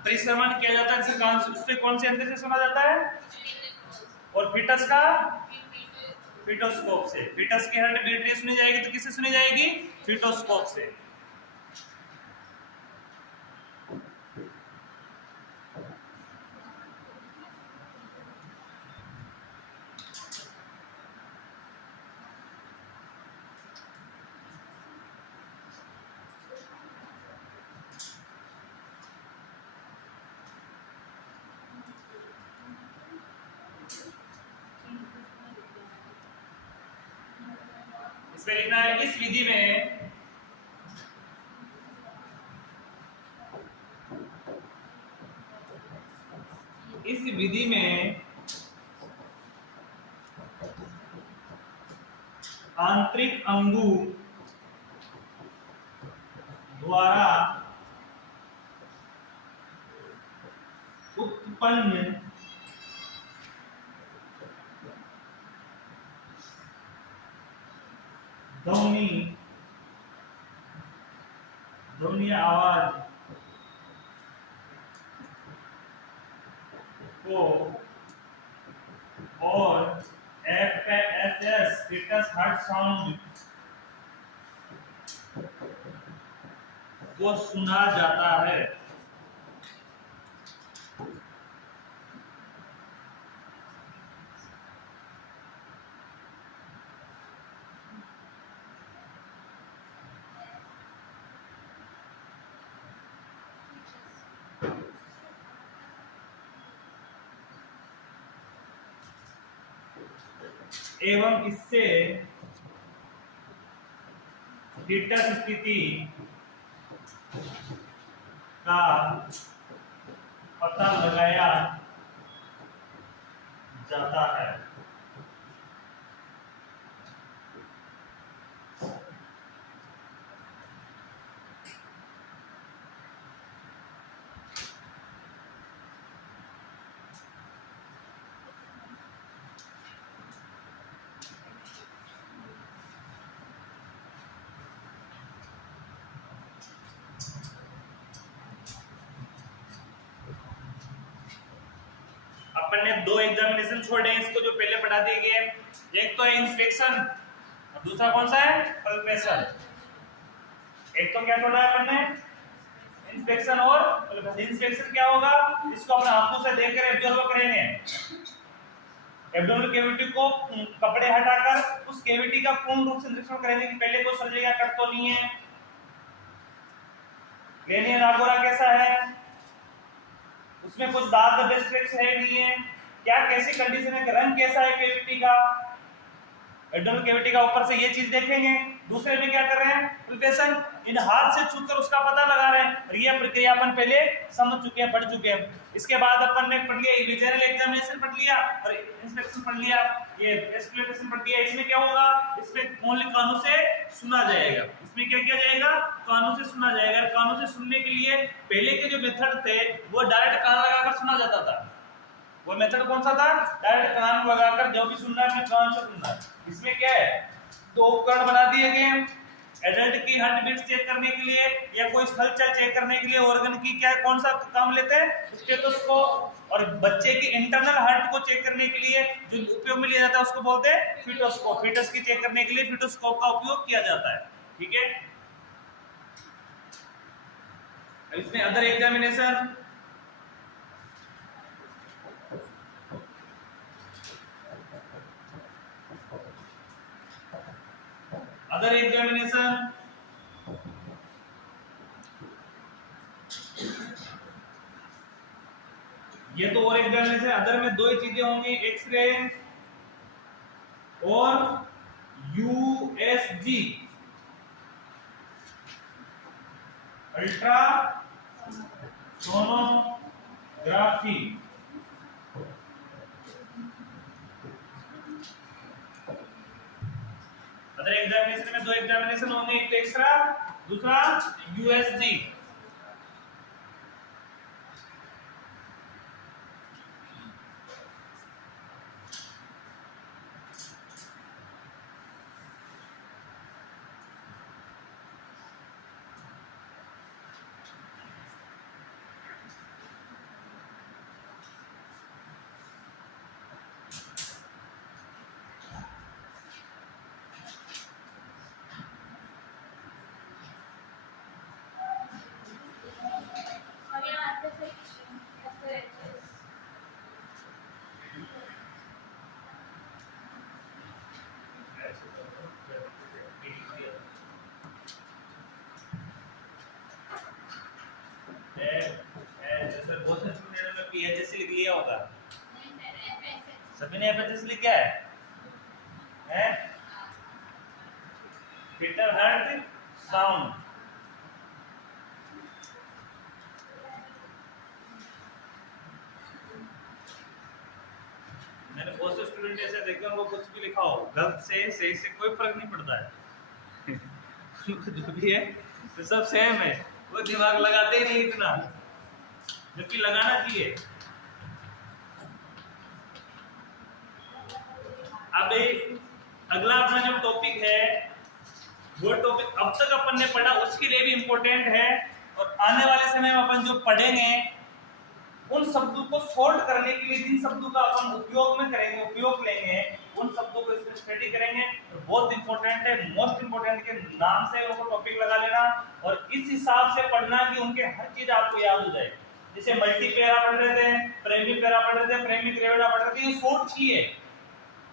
परिश्रवण किया जाता है उससे कौन से यंत्र से सुना जाता है, और फीटस का फीटोस्कोप से। फीटस की हार्ट बीट सुनी जाएगी तो किससे सुनी जाएगी, फीटोस्कोप से। इसमें लिखना है इस विधि में आंतरिक अंगू द्वारा उत्पन्न ध्वनि आवाज को और FSS फीटस हार्ट साउंड को सुना जाता है। एवं इससे फीटस स्थिति का पता लगाया जाता है। अपन ने दो एग्जामिनेशन छोड़े हैं, इसको जो पहले पढ़ा दिए गए, एक तो है इंस्पेक्शन और दूसरा कौन सा है, पल्पेशन। एक तो क्या छोड़ा है अपन ने, इंस्पेक्शन और पल्पेशन। इंस्पेक्शन क्या होगा, इसको अपने हाथों से देखकर ऑब्जर्व करेंगे। एब्डोमिनल कैविटी को कपड़े हटाकर उस कैविटी का पूर्ण रूप से निरीक्षण करेंगे कि पहले कोई सर्जरी का कट तो नहीं है, लेनियन आगोरा कैसा है, उसमें कुछ दाग डिस्ट्रिक्ट्स है नहीं है, क्या कैसी कंडीशन है, रंग कैसा है कैविटी का। एब्डोमिनल कैविटी का ऊपर से ये चीज देखेंगे। दूसरे में क्या कर रहे हैं, पल्पेशन, इन हाथ से छूकर उसका पता लगा रहे हैं। और ये प्रक्रिया अपन पहले समझ चुके हैं, पढ़ चुके हैं। इसके बाद अपन ने पढ़ लिया विजुअल एग्जामिनेशन पढ़ लिया और इंस्पेक्शन पढ़ लिया, ये एक्सप्लेनेशन पढ़ लिया। इसमें क्या होगा, इसमें ओनली कानों से सुना जाएगा। इसमें क्या किया जाएगा, कानों से सुना जाएगा। कानों से सुनने के लिए पहले के जो मेथड थे वो डायरेक्ट कान लगाकर सुना जाता था। वो मेथड कौन सा था, डायरेक्ट कान लगाकर जो भी सुनना है कान से सुनना है। इसमें क्या है, दो उपकरण बना दिए गए हैं, एडल्ट की हार्ट बीट चेक करने के लिए या कोई हलचल चेक करने के लिए ऑर्गन की क्या कौन सा काम लेते हैं, स्टेथोस्कोप। और बच्चे की इंटरनल हार्ट को चेक करने के लिए जो उपयोग में लिया जाता है उसको बोलते हैं फीटोस्कोप। फीटस की चेक करने के लिए फीटोस्कोप का उपयोग किया जाता है। ठीक है, इसमें अदर एग्जामिनेशन, अदर एग्जामिनेशन ये तो और एग्जामिनेशन। अदर में दो ही चीजें होंगी, एक्सरे और USG, ultra sonography. Other examination में दो एग्जामिनेशन होंगे, एक एक्सरा दूसरा यूएसजी। और यहाँ FSH, पीएचएससी लिख लिया होगा, सभी ने एफएचएस लिखा है? Fitter heart sound. मैंने बहुत से स्टूडेंट ऐसे देखे उनको कुछ भी लिखा हो, गलत से सही से कोई फर्क नहीं पड़ता है उनको जो भी है तो सब सेम है, वो दिमाग लगाते ही नहीं इतना, जबकि लगाना चाहिए। अब अगला अपना जो टॉपिक है वो टॉपिक अब तक अपन ने पढ़ा उसके लिए भी इम्पोर्टेंट है, और आने वाले समय में अपन जो पढ़ेंगे उन शब्दों को सॉल्व करने के लिए जिन शब्दों का अपन उपयोग में करेंगे, उपयोग लेंगे, उन शब्दों को इसमें स्टडी करेंगे। तो बहुत इंपॉर्टेंट है, मोस्ट इंपॉर्टेंट के नाम से उनको टॉपिक लगा लेना और इस हिसाब से पढ़ना कि उनके हर चीज आपको याद हो जाए। जैसे मल्टी पैरा पढ़ रहे थे, प्राइमरी पैरा पढ़ रहे थे, प्राइमरी क्रेवेडा पढ़ रहे थे, ये शॉर्ट की है,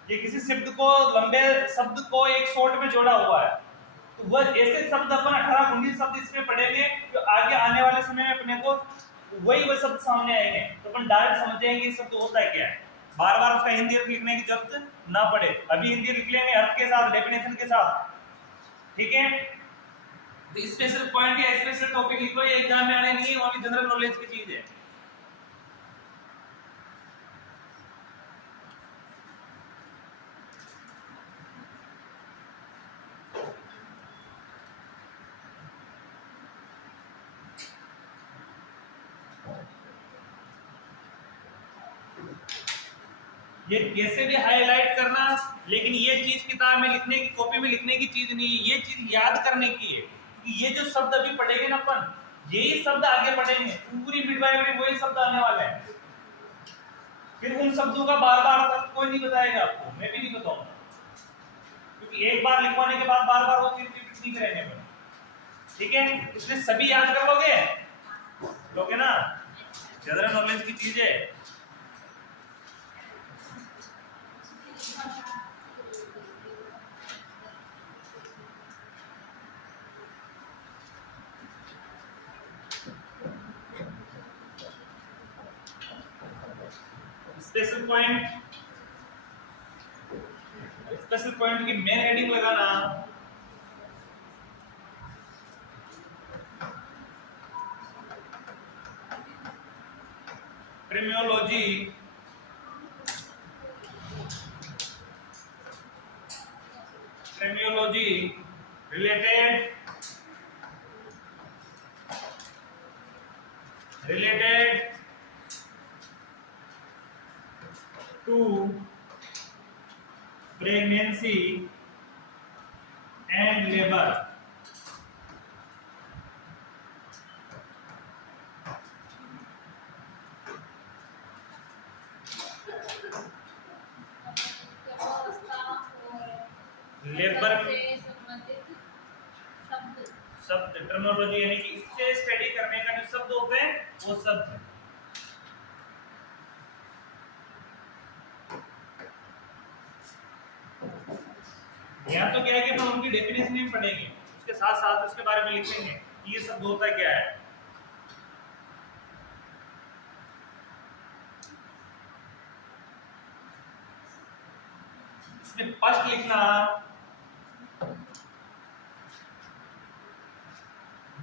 ये किसी शब्द को लंबे शब्द को एक शॉर्ट में जोड़ा हुआ है। तो वह ऐसे शब्द अपन 18-19 शब्द इसमें पढ़ेंगे जो आगे आने वाले समय में अपने को वही शब्द सामने आएंगे, तो अपन डायरेक्ट समझ जाएंगे ये शब्द होता है क्या है। बार बार उसका हिंदी अर्थ लिखने की जरूरत ना पड़े, अभी हिंदी लिख लेंगे अर्थ के साथ, डेफिनेशन के साथ। ठीक है, तो स्पेशल पॉइंट या स्पेशल टॉपिक लिखो, ये एग्जाम में आने नहीं है, ओनली जनरल नॉलेज की चीज है। ये कैसे भी हाईलाइट करना, लेकिन ये चीज किताब में लिखने की, कॉपी में लिखने की चीज नहीं है, ये चीज याद करने की है कि ये जो शब्द अभी पढ़ेंगे ना अपन, यही शब्द आगे पढ़ेंगे, पूरी मिडवाइफरी वही शब्द आने वाले हैं। फिर उन शब्दों का बार बार कोई नहीं बताएगा आपको, मैं भी नहीं बताऊंगा, क्योंकि एक बार लिखवाने के बाद बार बार वो चीज रिपीट नहीं करेंगे अपन। ठीक है, इसलिए सभी याद कर लोगे ना, जनरल नॉलेज की चीज है। स्पेशल पॉइंट की मेन हेडिंग लगाना, ट्रिमियोलॉजी related to pregnancy and labor. Labour से संबंधित शब्द शब्द टर्मिनोलॉजी यानी कि इससे स्टडी करने का जो शब्द होते हैं वो शब्द है। यहाँ तो क्या है कि हम उनकी डेफिनेशन भी पढ़ेंगे, उसके साथ साथ उसके बारे में लिखेंगे कि ये शब्द होता क्या है। इसमें फर्स्ट लिखना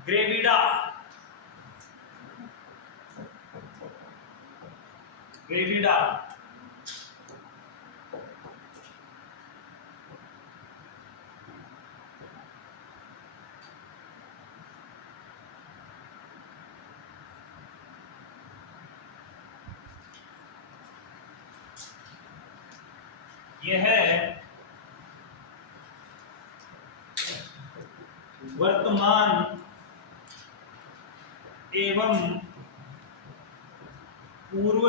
ग्रेविडा। ग्रेविडा यह है वर्तमान एवं पूर्व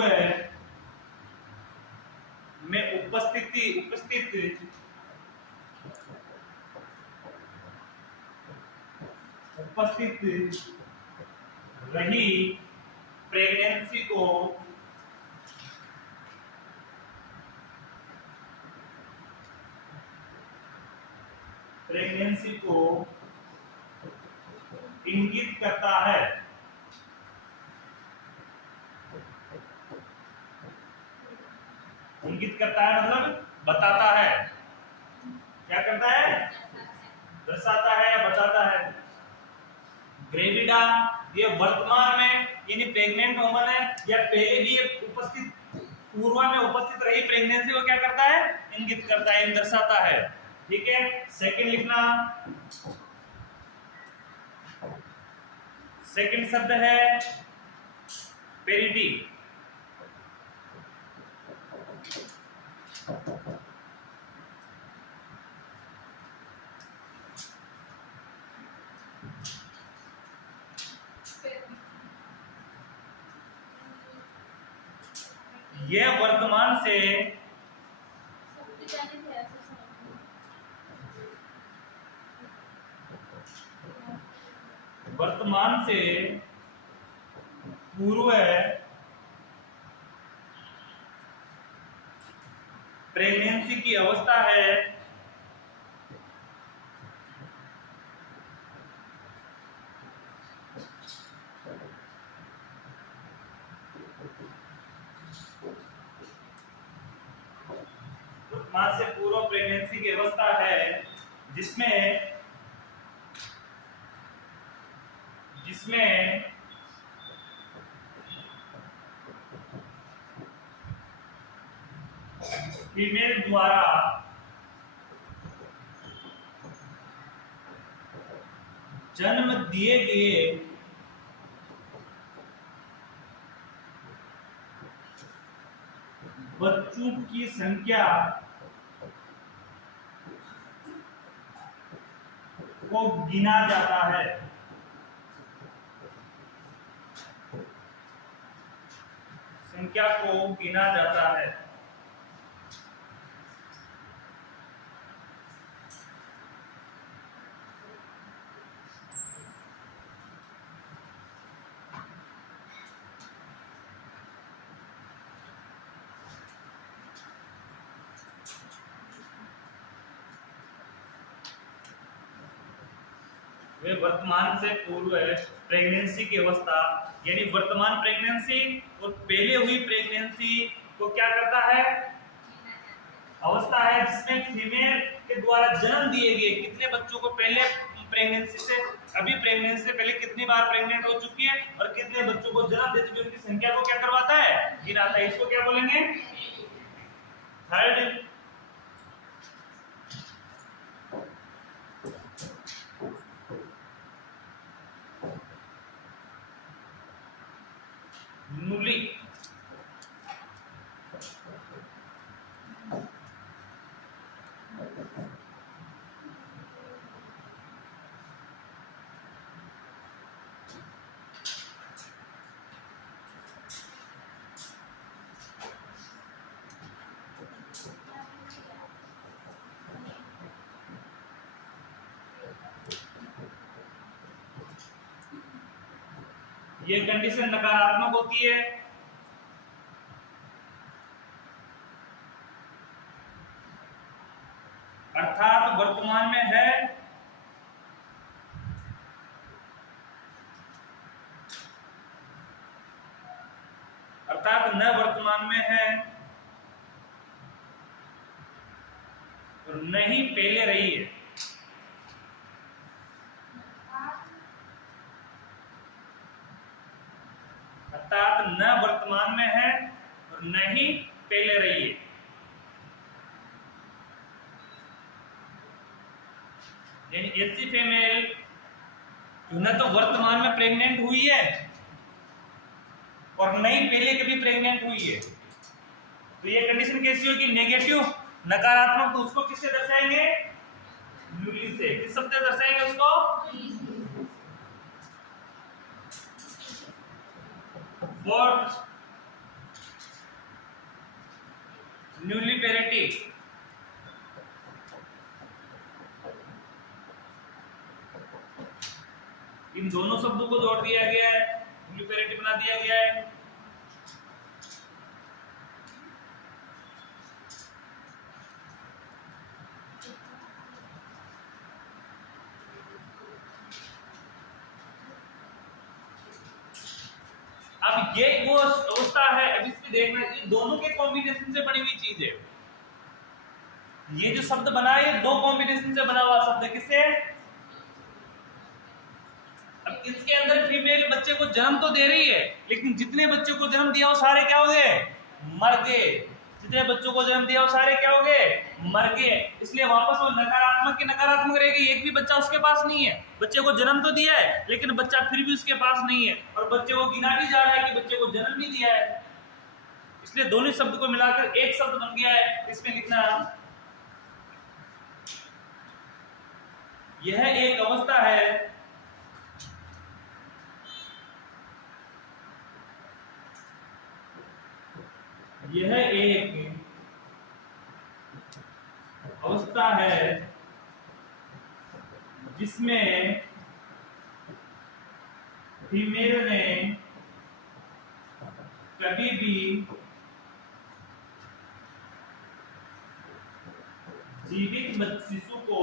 में उपस्थित रही प्रेगनेंसी को इंगित करता है। इंगित करता है मतलब बताता है। क्या करता है? दर्शाता है या बताता है। ग्रेविडा ये वर्तमान में यानी प्रेग्नेंट वुमन है या पहले भी ये पूर्व में उपस्थित रही प्रेगनेंसी को क्या करता है? इंगित करता है, दर्शाता है। ठीक है। सेकंड लिखना, सेकंड शब्द है पेरिटी। यह वर्तमान से पूर्व प्रेगनेंसी की अवस्था है। वर्तमान से पूर्व प्रेगनेंसी की अवस्था है जिसमें फीमेल द्वारा जन्म दिए गए बच्चों की संख्या को गिना जाता है। संख्या को गिना जाता है। वे वर्तमान से पूर्व प्रेगनेंसी की अवस्था यानी वर्तमान प्रेगनेंसी और पहले हुई प्रेगनेंसी को क्या करता है? अवस्था है जिसमें फीमेल के द्वारा जन्म दिए गए कितने बच्चों को पहले प्रेगनेंसी से पहले कितनी बार प्रेग्नेंट हो चुकी है और कितने बच्चों को जन्म दे चुकी है, उनकी संख्या को क्या करवाता है, गिनाता है। इसको क्या बोलेंगे, थर्ड न्यूली। ये कंडीशन नकारात्मक होती है, अर्थात वर्तमान में है, अर्थात न वर्तमान में है और न ही पहले रही है। अर्थात न वर्तमान में है और न ही पहले रही है। यानी ऐसी फीमेल जो न तो वर्तमान में प्रेग्नेंट हुई है और न ही पहले कभी प्रेग्नेंट हुई है, तो ये कंडीशन कैसी होगी, नेगेटिव, नकारात्मक। तो उसको किससे दर्शाएंगे, न्यूली से। किस शब्द से दर्शाएंगे उसको, फोर्थ न्यूली पेरिटी। इन दोनों शब्दों को जोड़ दिया गया है, न्यूली पेरिटी बना दिया गया है। अब ये वो अवस्था है, अब इसमें देखना, ये दोनों के कॉम्बिनेशन से बनी हुई चीज है। ये जो शब्द बना है, दो कॉम्बिनेशन से बना हुआ शब्द है। किससे, अब इसके अंदर फीमेल बच्चे को जन्म तो दे रही है, लेकिन जितने बच्चों को जन्म दिया वो सारे क्या हो गए, मर गए। जितने बच्चों को जन्म दिया वो सारे क्या हो गए, मर गए। इसलिए वापस वो नकारात्मक की नकारात्मक रहेगी। एक भी बच्चा उसके पास नहीं है, बच्चे को जन्म तो दिया है लेकिन बच्चा फिर भी उसके पास नहीं है, और बच्चे को गिना भी जा रहा है कि बच्चे को जन्म नहीं दिया है। इसलिए दोनों शब्द को मिलाकर एक शब्द बन गया है। इसमें लिखना, यह एक अवस्था है यह एक अवस्था है जिसमें फीमेल ने कभी भी जीवित शिशु को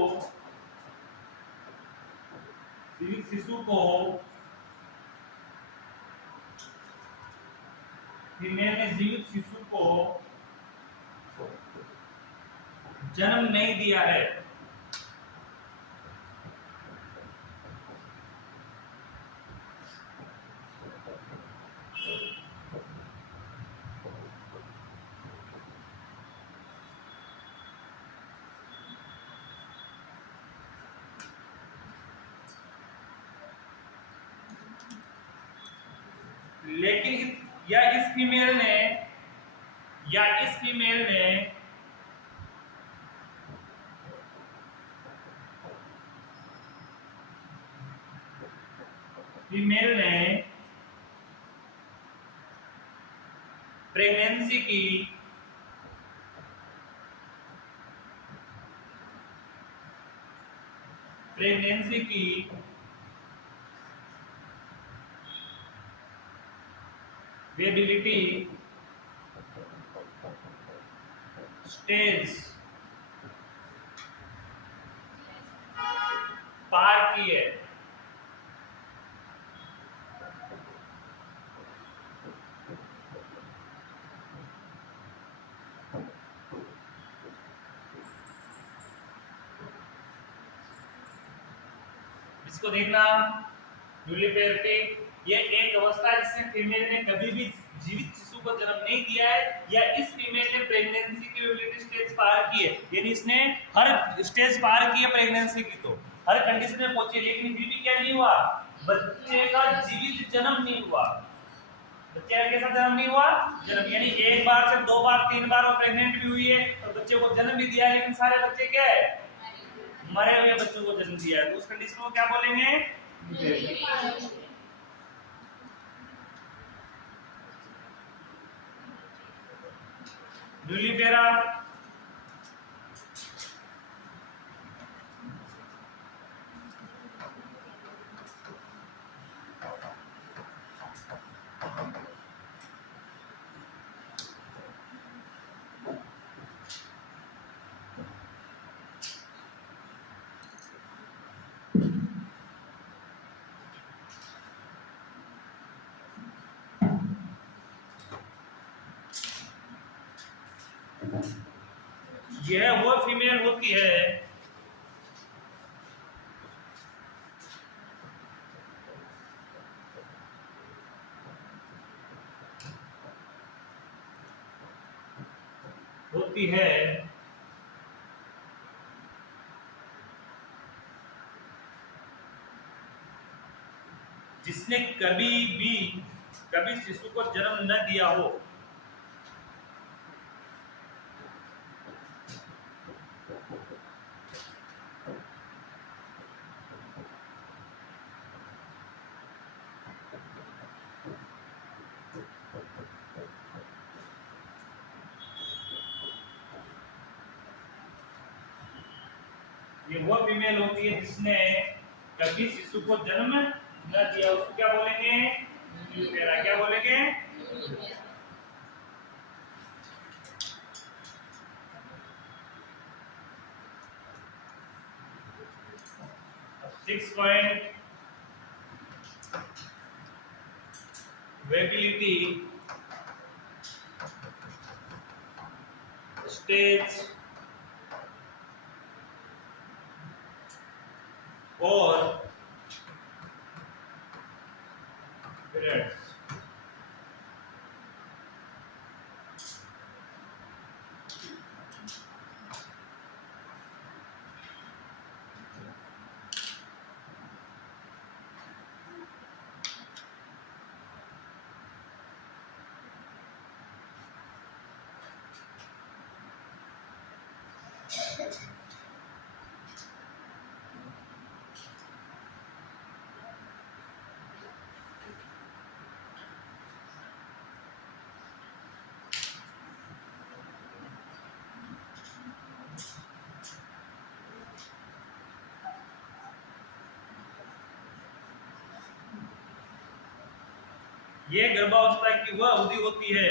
फीमेल ने जीवित शिशु को जन्म नहीं दिया है। लेकिन इस फीमेल ने प्रेगनेंसी की वेबिलिटी स्टेज पार की है। इसको देखना, न्यूलिपेरिटी ये एक अवस्था है जिसमें फीमेल ने कभी भी जीवित शिशु को जन्म नहीं दिया है, या इस फीमेल ने प्रेगनेंसी की वेबिलिटी स्टेज पार की है, यानी इसने हर स्टेज पार की है प्रेगनेंसी की, तो हर कंडीशन में पहुंची, लेकिन फिर भी क्या नहीं हुआ, बच्चे का जीवित जन्म नहीं हुआ। बच्चे का कैसा जन्म नहीं हुआ, जन्म, यानी एक बार से 2 बार 3 बार वो प्रेग्नेंट भी हुई है और बच्चे को जन्म भी दिया है, लेकिन सारे बच्चे क्या है, मरे हुए बच्चों को जन्म दिया है, तो उस कंडीशन को क्या बोलेंगे, न्यूलिपेरा। यह वो फीमेल होती है जिसने कभी शिशु को जन्म न दिया हो, ये वो फीमेल होती है जिसने कभी शिशु को जन्म न दिया, उसको क्या बोलेंगे, न्यूलिपेरा। क्या बोलेंगे, 6 पॉइंट वेबिलिटी स्टेज और पीरियड्स। ये गर्भावस्था की वह अवधि होती है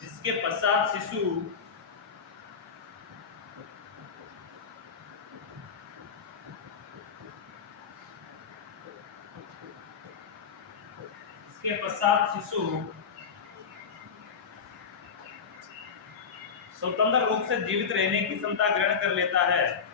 जिसके पश्चात शिशु स्वतंत्र रूप से जीवित रहने की क्षमता ग्रहण कर लेता है।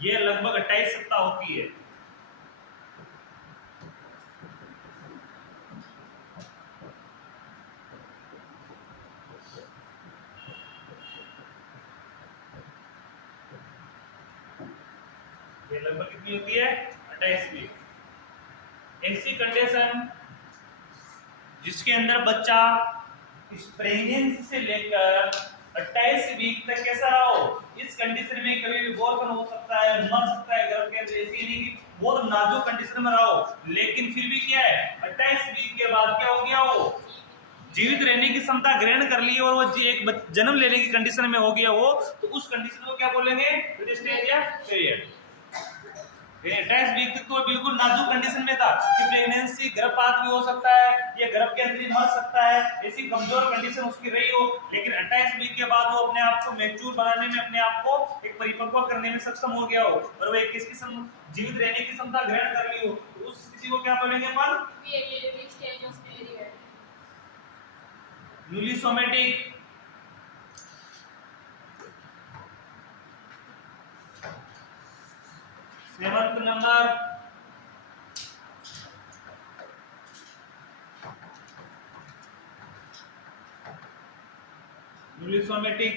ये लगभग 28 सप्ताह होती है। ये लगभग कितनी होती है, 28 वीक। ऐसी कंडीशन जिसके अंदर बच्चा इस प्रेगनेंसी से लेकर 28 वीक तक कैसा रहो, इस कंडीशन में कभी भी अबॉर्शन हो सकता है, मर सकता है गर्भ के अंदर, ऐसी नहीं कि बहुत नाजुक कंडीशन में रहो, लेकिन फिर भी क्या है 28 वीक के बाद क्या हो गया, वो जीवित रहने की क्षमता ग्रहण कर ली और वो एक जन्म लेने की कंडीशन में हो गया वो, तो उस कंडीशन को क्या बोलेंगे, स्टेज या पीरियड। 28 वीक तक तो बिल्कुल नाजुक कंडीशन में था कि प्रेगनेंसी गर्भपात भी हो सकता है या गर्भ के अंदर ही मर सकता है, ऐसी कमजोर कंडीशन उसकी रही हो, लेकिन 28 वीक के बाद वो अपने आप को मैच्योर बनाने में, अपने आप को एक परिपक्व करने में सक्षम हो गया हो और वो एक किसकी जीवित रहने की क्षमता ग्रहण कर ली हो, तो उस स्थिति को क्या बोलेंगे अपन, न्यूली सोमेटिक। सेवंथ नंबर, न्यूलिसोमेटिक।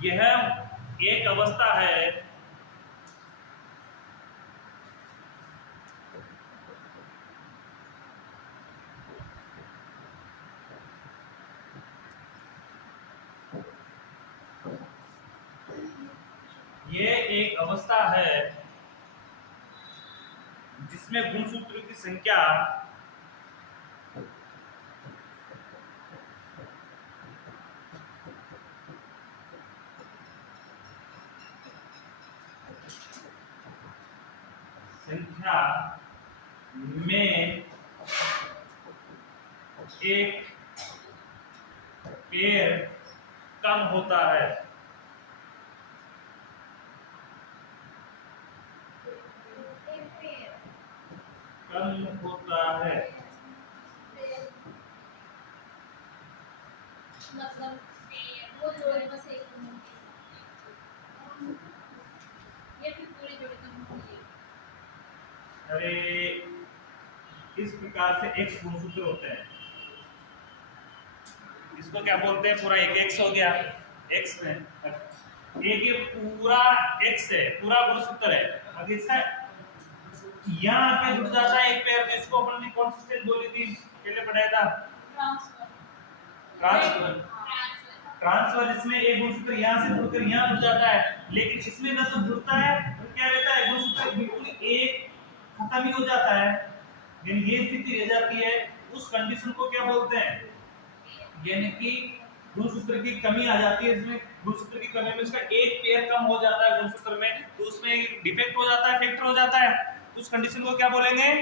यह एक अवस्था है जिसमें गुणसूत्र की संख्या में एक पेयर कम होता है, कम होता है, मतलब वो जोड़े बस एक ये फिर पूरी जोड़ी कम होगी। अरे इस प्रकार से एक्स गुणसूत्र होते हैं, इसको क्या बोलते हैं, पूरा एक एक्स हो गया, एक्स में एक ये पूरा एक्स है, पूरा गुणसूत्र है, अब इसका यहाँ पे जुड़ जाता है एक पेयर, इसको अपन ने कौन सी स्टेज बोली थी, पहले पढ़ाया था, ट्रांसफर। ट्रांसफर इसमें एक गुणसूत्र यहाँ से जुड़कर यहाँ जुड़ जाता है, लेकिन इसमें न तो जुड़ता है तो क्या रहता है, गुणसूत्र बिल्कुल एक खत्म ही हो जाता है, यानी ये स्थिति रह जाती है, उस कंडीशन को क्या बोलते हैं, यानी कि गुणसूत्र की कमी आ जाती है, इसमें गुणसूत्र की कमी में उसका एक पेयर कम हो जाता है गुणसूत्र में, तो उसमें डिफेक्ट हो जाता है, फैक्टर हो जाता है, उस कंडीशन को क्या बोलेंगे,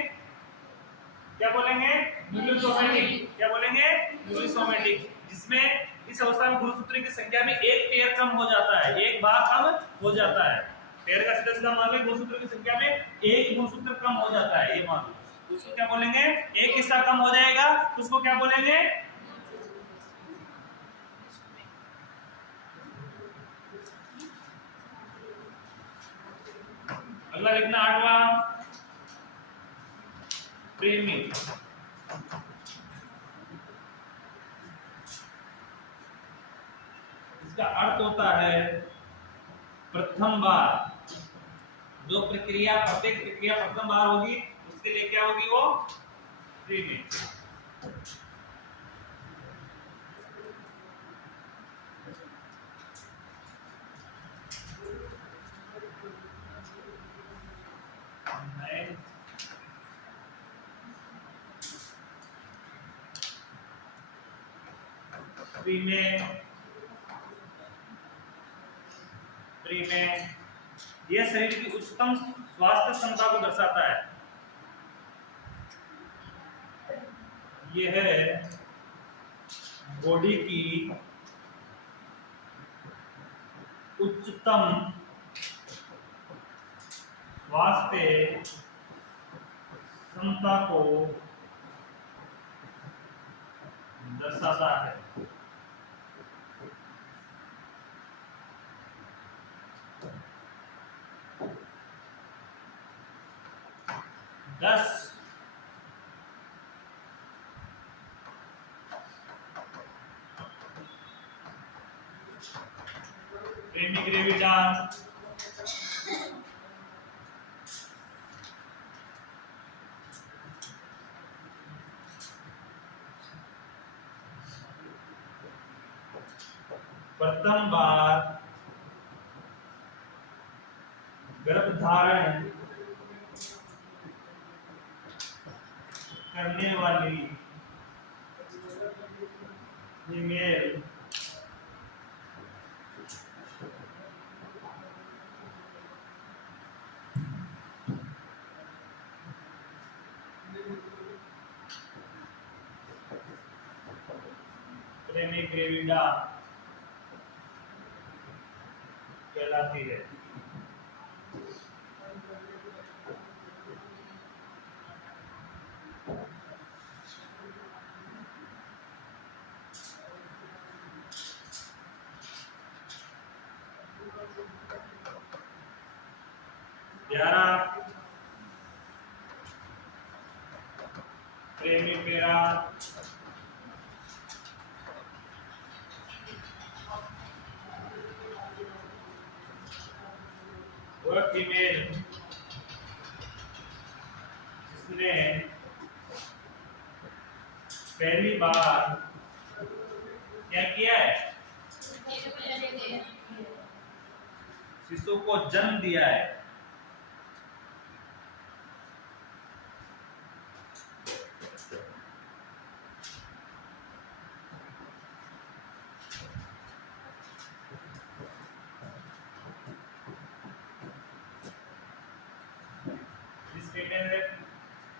क्या बोलेंगे, न्यूक्लियोसोमेटिक। क्या बोलेंगे, न्यूक्लियोसोमेटिक, जिसमें इस अवस्था में गुणसूत्र की संख्या में एक पेयर कम हो जाता है, एक भाग कम हो जाता है, पेयर का सीधा मान लो गुणसूत्र की संख्या में एक गुणसूत्र कम हो जाता है, ये मान लो, उसको क्या बोलेंगे, एक हिस्सा कम हो जाएगा, उसको क्या बोलेंगे, अगला लिखना 8वां, प्रेमी। इसका अर्थ होता है प्रथम बार, जो प्रक्रिया, प्रत्येक प्रक्रिया प्रथम बार होगी उसके लिए क्या होगी, वो प्रेमी। में यह शरीर की उच्चतम स्वास्थ्य क्षमता को दर्शाता है, यह है बॉडी की उच्चतम स्वास्थ्य क्षमता को दर्शाता है। 10 प्रेमी ग्रेविटा प्रथम बार गर्भधारण करने वाली फीमेल प्रेमी ग्रेविडा कहलाती है। प्रेमी पेरा वह फीमेल जिसने पहली बार क्या किया है, शिशु को जन्म दिया है। जिस फीमेल ने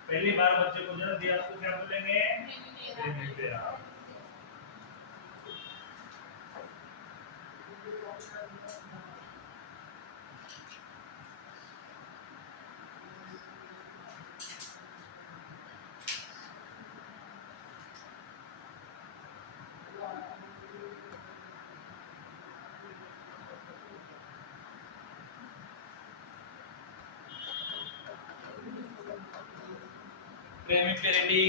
पहली बार बच्चे को जन्म दिया उसको क्या बोलेंगे, प्रेमी पेरा। प्रेमी पेरिडी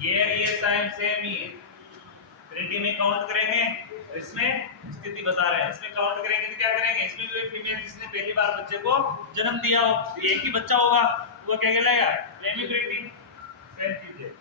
ये टाइम सेम ही है। पेरिडी में काउंट करेंगे, इसमें स्थिति बता रहे हैं, इसमें काउंट करेंगे तो क्या करेंगे, इसमें भी फीमेल जिसने पहली बार बच्चे को जन्म दिया हो, एक ही बच्चा होगा, वो क्या कहलाएगा, प्रेमी पेरिडी। सेम चीज है।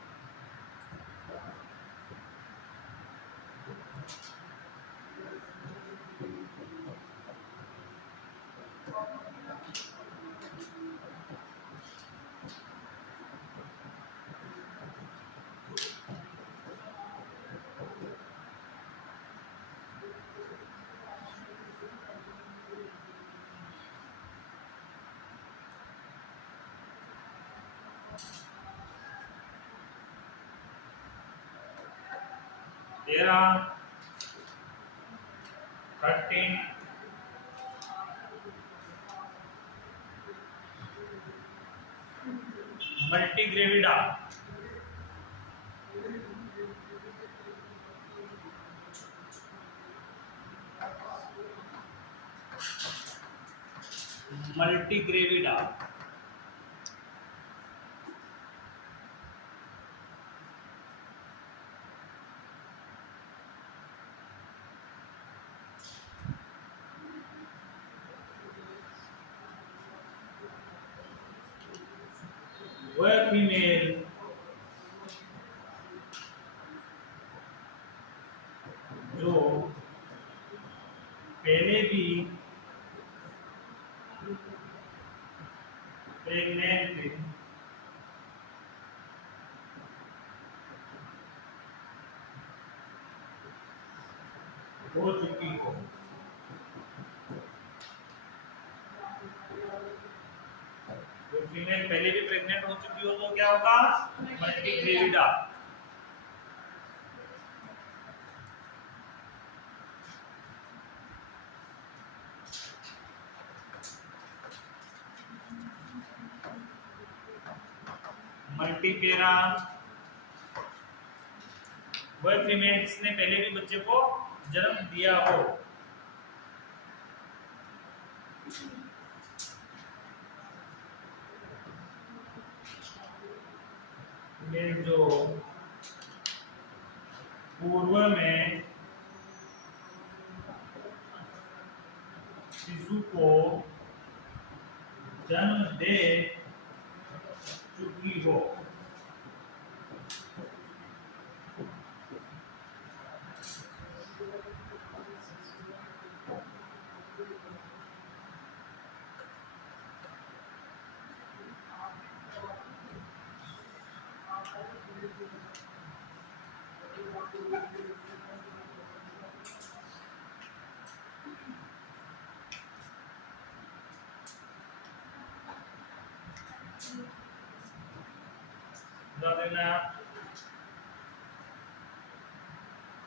तेरह 13 मल्टीग्रेविडा मल्टीग्रेविडा वह फीमेल जो पहले भी प्रेग्नेंट हो चुकी हो। जो फीमेल पहले भी प्रेग्नेंट हो चुकी हो तो क्या होगा, मल्टीग्रेविडा। मल्टीपेरा वह फीमेल जिसने पहले भी बच्चे को जन्म दिया हो। ये जो पूर्व में शिशु को जन्म दे चुकी हो।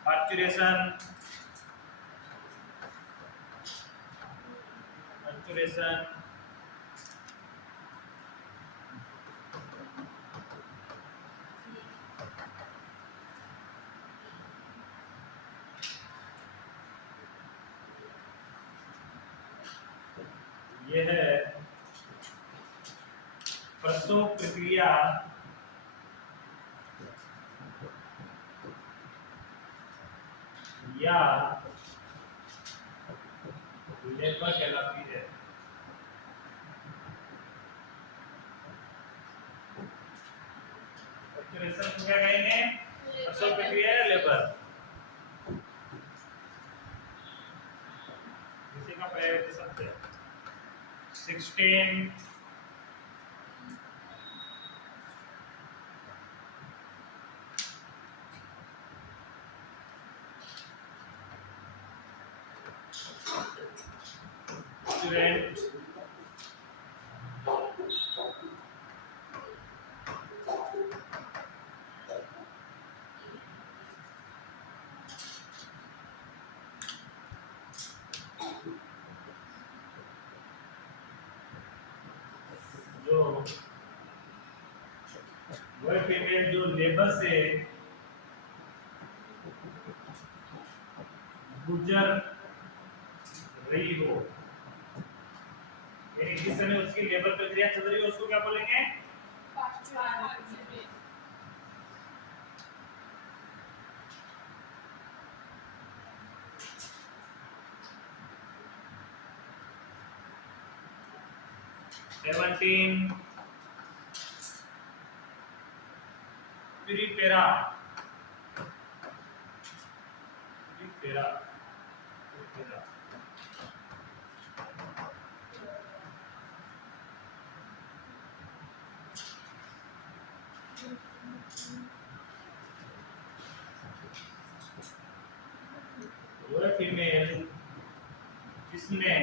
Maturation, maturation, यह है प्रसव प्रक्रिया या लेबर कहलाती है। मैच्योरेशन को क्या कहेंगे? प्रसव प्रक्रिया या लेबर। इसी का प्रायोगिक शब्द है 16 student जो वह फीमेल जो लेबर से गुजर रही हो, यानी जिस समय उसकी लेबर प्रक्रिया चल रही हो उसको क्या बोलेंगे? 17 Puripera वह फीमेल जिसने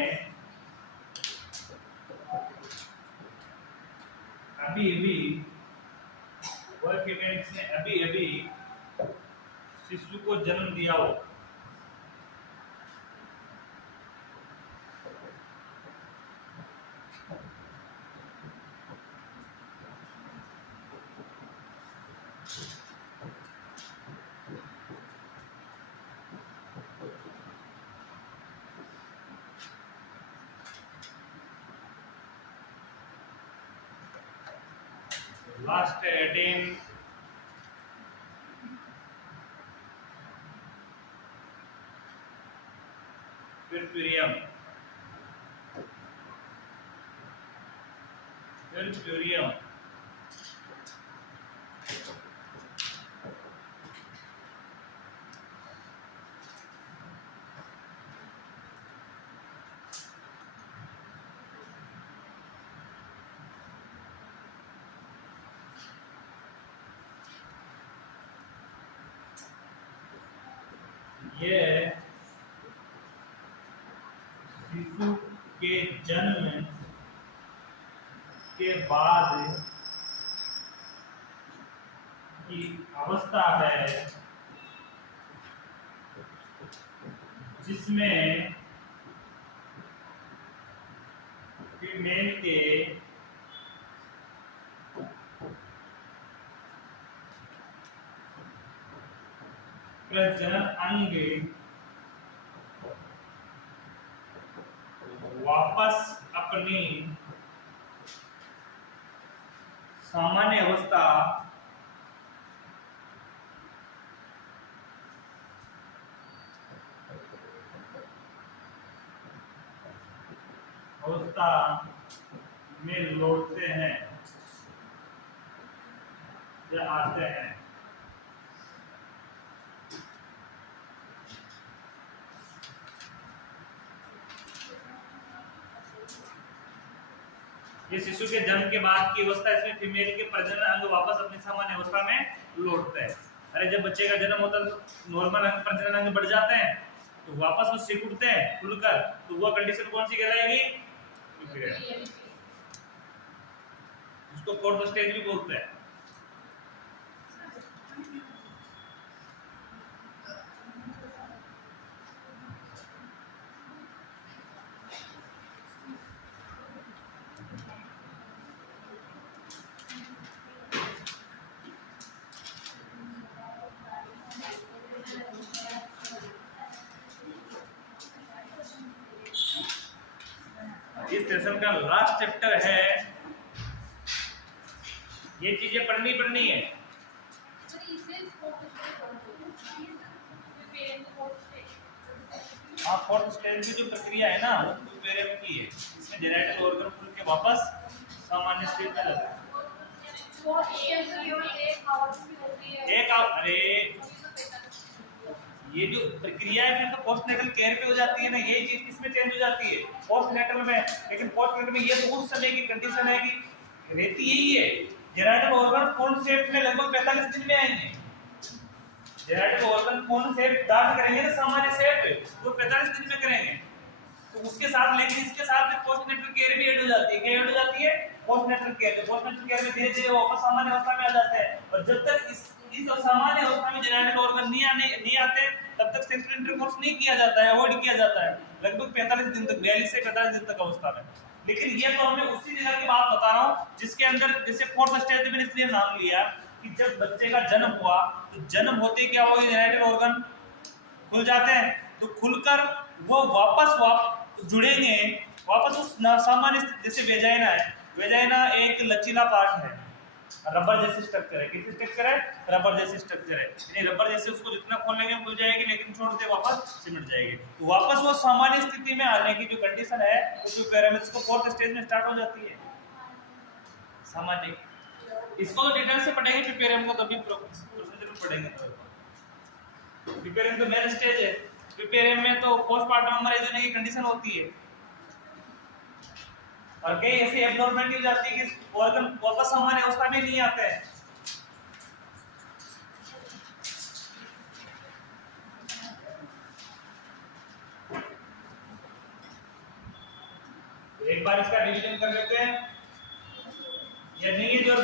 अभी शिशु को जन्म दिया हो। लास्ट 18 Purpurium ये शिशु के जन्म के बाद की अवस्था है जिसमें फीमेल के प्रजनन अंग वापस अपनी सामान्य अवस्था अवस्था में लौटते हैं या आते हैं। ये शिशु के जन्म के बाद की अवस्था, इसमें फीमेल के प्रजनन अंग वापस अपनी सामान्य अवस्था में लौटता है। अरे जब बच्चे का जन्म होता है तो नॉर्मल अंग प्रजनन अंग बढ़ जाते हैं, तो वापस वो सिक उठते हैं खुलकर, तो वो कंडीशन कौन सी कहलाएगी? उसको फोर्थ स्टेज भी बोलते हैं। इस सेशन का लास्ट चैप्टर है, ये चीजें पढ़नी है। हाँ, फोर्थ स्टेज की जो प्रक्रिया है ना वो प्यूपेरियम की है। इसमें जेनेटल ऑर्गन खुल के वापस सामान्य स्टेज में लगता है। अरे ये जो प्रक्रिया है फिर तो पोस्टनेटल केयर पे हो जाती है ना, यही चीज किसमें चेंज हो जाती है? पोस्टनेटल में। लेकिन पोस्टनेटल में ये तो उस समय की कंडीशन है कि रहती यही है, जेनेटल ऑर्गन पूर्ण शेप में लगभग 45 दिन में आएंगे। जेनेटल ऑर्गन पूर्ण शेप धारण करेंगे ना सामान्य शेप, तो 45 दिन में करेंगे। तो उसके साथ लेकिन इसके साथ पोस्टनेटल केयर भी ऐड हो जाती है। क्या ऐड हो जाती है? Postnatal care. पोस्टनेटल केयर में धीरे धीरे वापस सामान्य अवस्था में आ जाते हैं, और जब तक इस सामान्य अवस्था में जेनेटल ऑर्गन नहीं आते तब तक सेक्सुअल इंटरकोर्स नहीं किया जाता है, अवॉइड किया जाता है लगभग 45 दिन तक, 42 से 45 दिन तक अवस्था में। लेकिन ये तो हमें उसी जगह की बात बता रहा हूँ जिसके अंदर जैसे फोर्थ स्टेज मैंने इसलिए नाम लिया कि जब बच्चे का जन्म हुआ तो जन्म होते क्या हुआ, जेनेटल ऑर्गन खुल जाते हैं, तो खुलकर वो वापस जुड़ेंगे वापस उस सामान्य स्थिति। जैसे वेजाइना है, वेजाइना एक लचीला पार्ट है, रबर जैसी स्ट्रक्चर है। किसी स्ट्रक्चर है? रबर जैसी स्ट्रक्चर है, यानी रबर जैसे उसको जितना खोलेंगे खुल जाएगी, लेकिन छोड़ दे वापस सिमट जाएगी। तो वापस वो सामान्य स्थिति में आने की जो कंडीशन है वो पैरामीटर्स को फोर्थ स्टेज में स्टार्ट हो जाती है सामान्य। इसको तो डिटेल से पढ़ेंगे प्रिपेरियम को, तभी प्रोसीजर में पढ़ेंगे। तो प्रिपेरियम तो मेन स्टेज है। प्रिपेरियम में तो पोस्टमार्टम हमारे होने की कंडीशन होती है, और कई ऐसी एब्नॉर्मलिटी हो जाती है कि ऑर्गन वापस सामान्य अवस्था में नहीं आते हैं। एक बार इसका रिवीजन कर लेते हैं, या नहीं है जो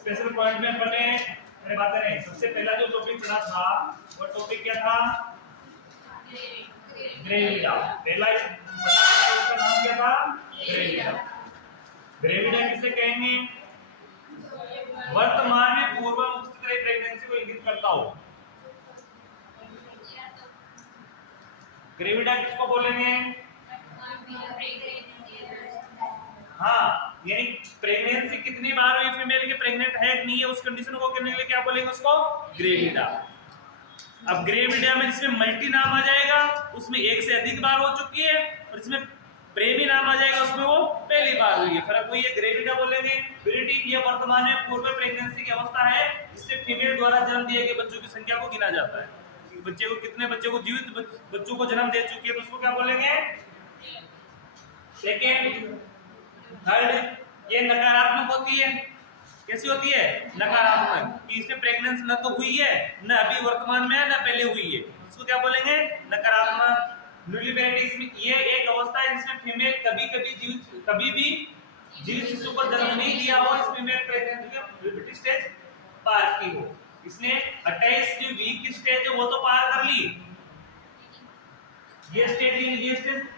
स्पेशल पॉइंट में अपने मैंने बात करें। सबसे पहला जो टॉपिक पढ़ा था वो टॉपिक क्या था? ग्रेविडा। पहला उसका नाम क्या था? ग्रेविडा। ग्रेविडा किसे कहेंगे? वर्तमान में पूर्व प्रेगनेंसी को इंगित करता हो। ग्रेविडा किसको बोलेंगे? हाँ, यानी प्रेगनेंसी कितनी बार हुई फीमेल के, प्रेग्नेंट है कि नहीं है, उस कंडीशन को करने के लिए क्या बोलेंगे उसको? ग्रेविडा। अब ग्रेविडा में जिसमें मल्टी नाम आ जाएगा उसमें एक से अधिक बार हो चुकी है, और इसमें प्रेमी नाम आ जाएगा उसमें वो पहली बार हुई है। फर्क वही है, ग्रेविडा बोलेंगे। विरिटी ये वर्तमान में पूर्व प्रेगनेंसी की अवस्था है जिससे फीमेल द्वारा जन्म दिए गए बच्चों की संख्या को गिना जाता है। बच्चे को कितने बच्चे को जीवित बच्चों को जन्म दे चुकी है तो उसको क्या बोलेंगे? सेकेंड। थर्ड, ये नकारात्मक होती है। कैसी होती है? नकारात्मक, कि इसमें प्रेगनेंसी न तो हुई है, न अभी वर्तमान में है, न पहले हुई है, इसको क्या बोलेंगे? नकारात्मक। न्यूलिपेरेंट इसमें ये एक अवस्था है जिसमें फीमेल कभी भी जीवित शिशु को जन्म नहीं दिया हो, इस फीमेल प्रेग्नेंट के प्यूबर्टी स्टेज पार की हो। इसने 28 जो वीक की स्टेज है वो तो पार कर ली। ये स्टेज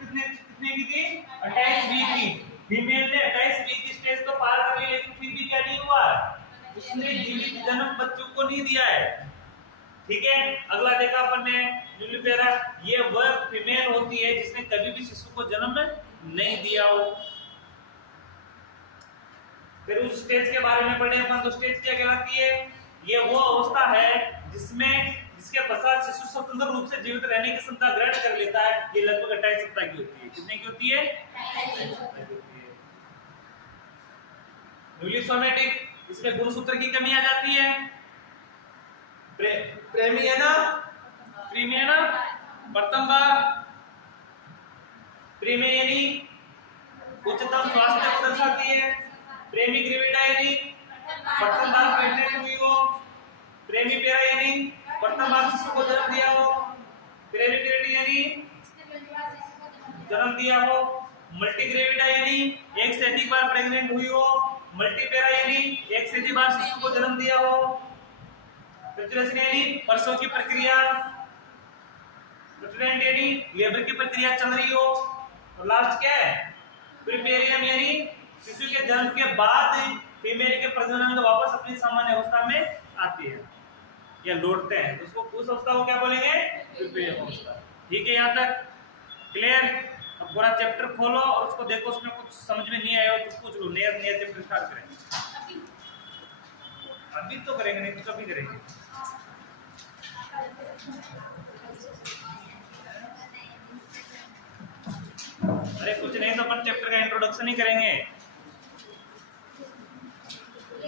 कितने की थी? 28 वीक की। फीमेल ने 28 वीक की स्टेज तो पार कर ली, लेकिन फिर भी क्या नहीं हुआ, उसने जीवित जन्म बच्चों को नहीं दिया है। ठीक है, अगला देखा अपन ने न्यूलिपेरा, ये वह फीमेल होती है जिसने कभी भी शिशु को जन्म नहीं दिया हो। फिर उस स्टेज के बारे में पढ़े अपन, तो स्टेज क्या कहलाती है? ये वो अवस्था है जिसके पश्चात शिशु स्वतंत्र रूप से जीवित रहने की क्षमता ग्रहण कर लेता है। ये लगभग 28 सप्ताह की होती है। कितने की होती है? 28 सप्ताह की होती है। न्यूलिसोमेटिक, इसमें गुणसूत्र की कमी आ जाती है। प्रेमियना प्रथम बार, प्रीमेयनी उच्चतम स्वास्थ्य को दर्शाती है। प्रेमी ग्रेविडा यानी प्रथम बार प्रेग्नेंट हुई हो। प्रेमी पेरा यानी प्रथम बार शिशु को जन्म दिया हो। प्रेमी ग्रेविडी यानी जन्म दिया हो। मल्टीग्रेविडा यानी एक से अधिक बार प्रेग्नेंट हुई हो। मल्टीपेरा यानी एक से अधिक बार शिशु को जन्म दिया हो। प्रेग्नेंसी यानी प्रसव की प्रक्रिया, प्रेग्नेंट यानी लेबर की प्रक्रिया चल रही हो। और लास्ट क्या है? प्रीपेरियम यानी शिशु के जन्म के बाद फीमेल के प्रजनन अंग वापस अपनी सामान्य अवस्था में आती है या लौटते हैं, तो उसको उस अवस्था को क्या बोलेंगे? प्रीपेरियम अवस्था। ठीक है, यहाँ तक क्लियर? अब पूरा चैप्टर खोलो और उसको देखो, उसमें कुछ समझ में नहीं आया तो पूछ लो, नया चैप्टर स्टार्ट करेंगे। अभी तो करेंगे, नहीं तो कभी करेंगे। अरे कुछ नहीं तो अपन चैप्टर का इंट्रोडक्शन ही करेंगे।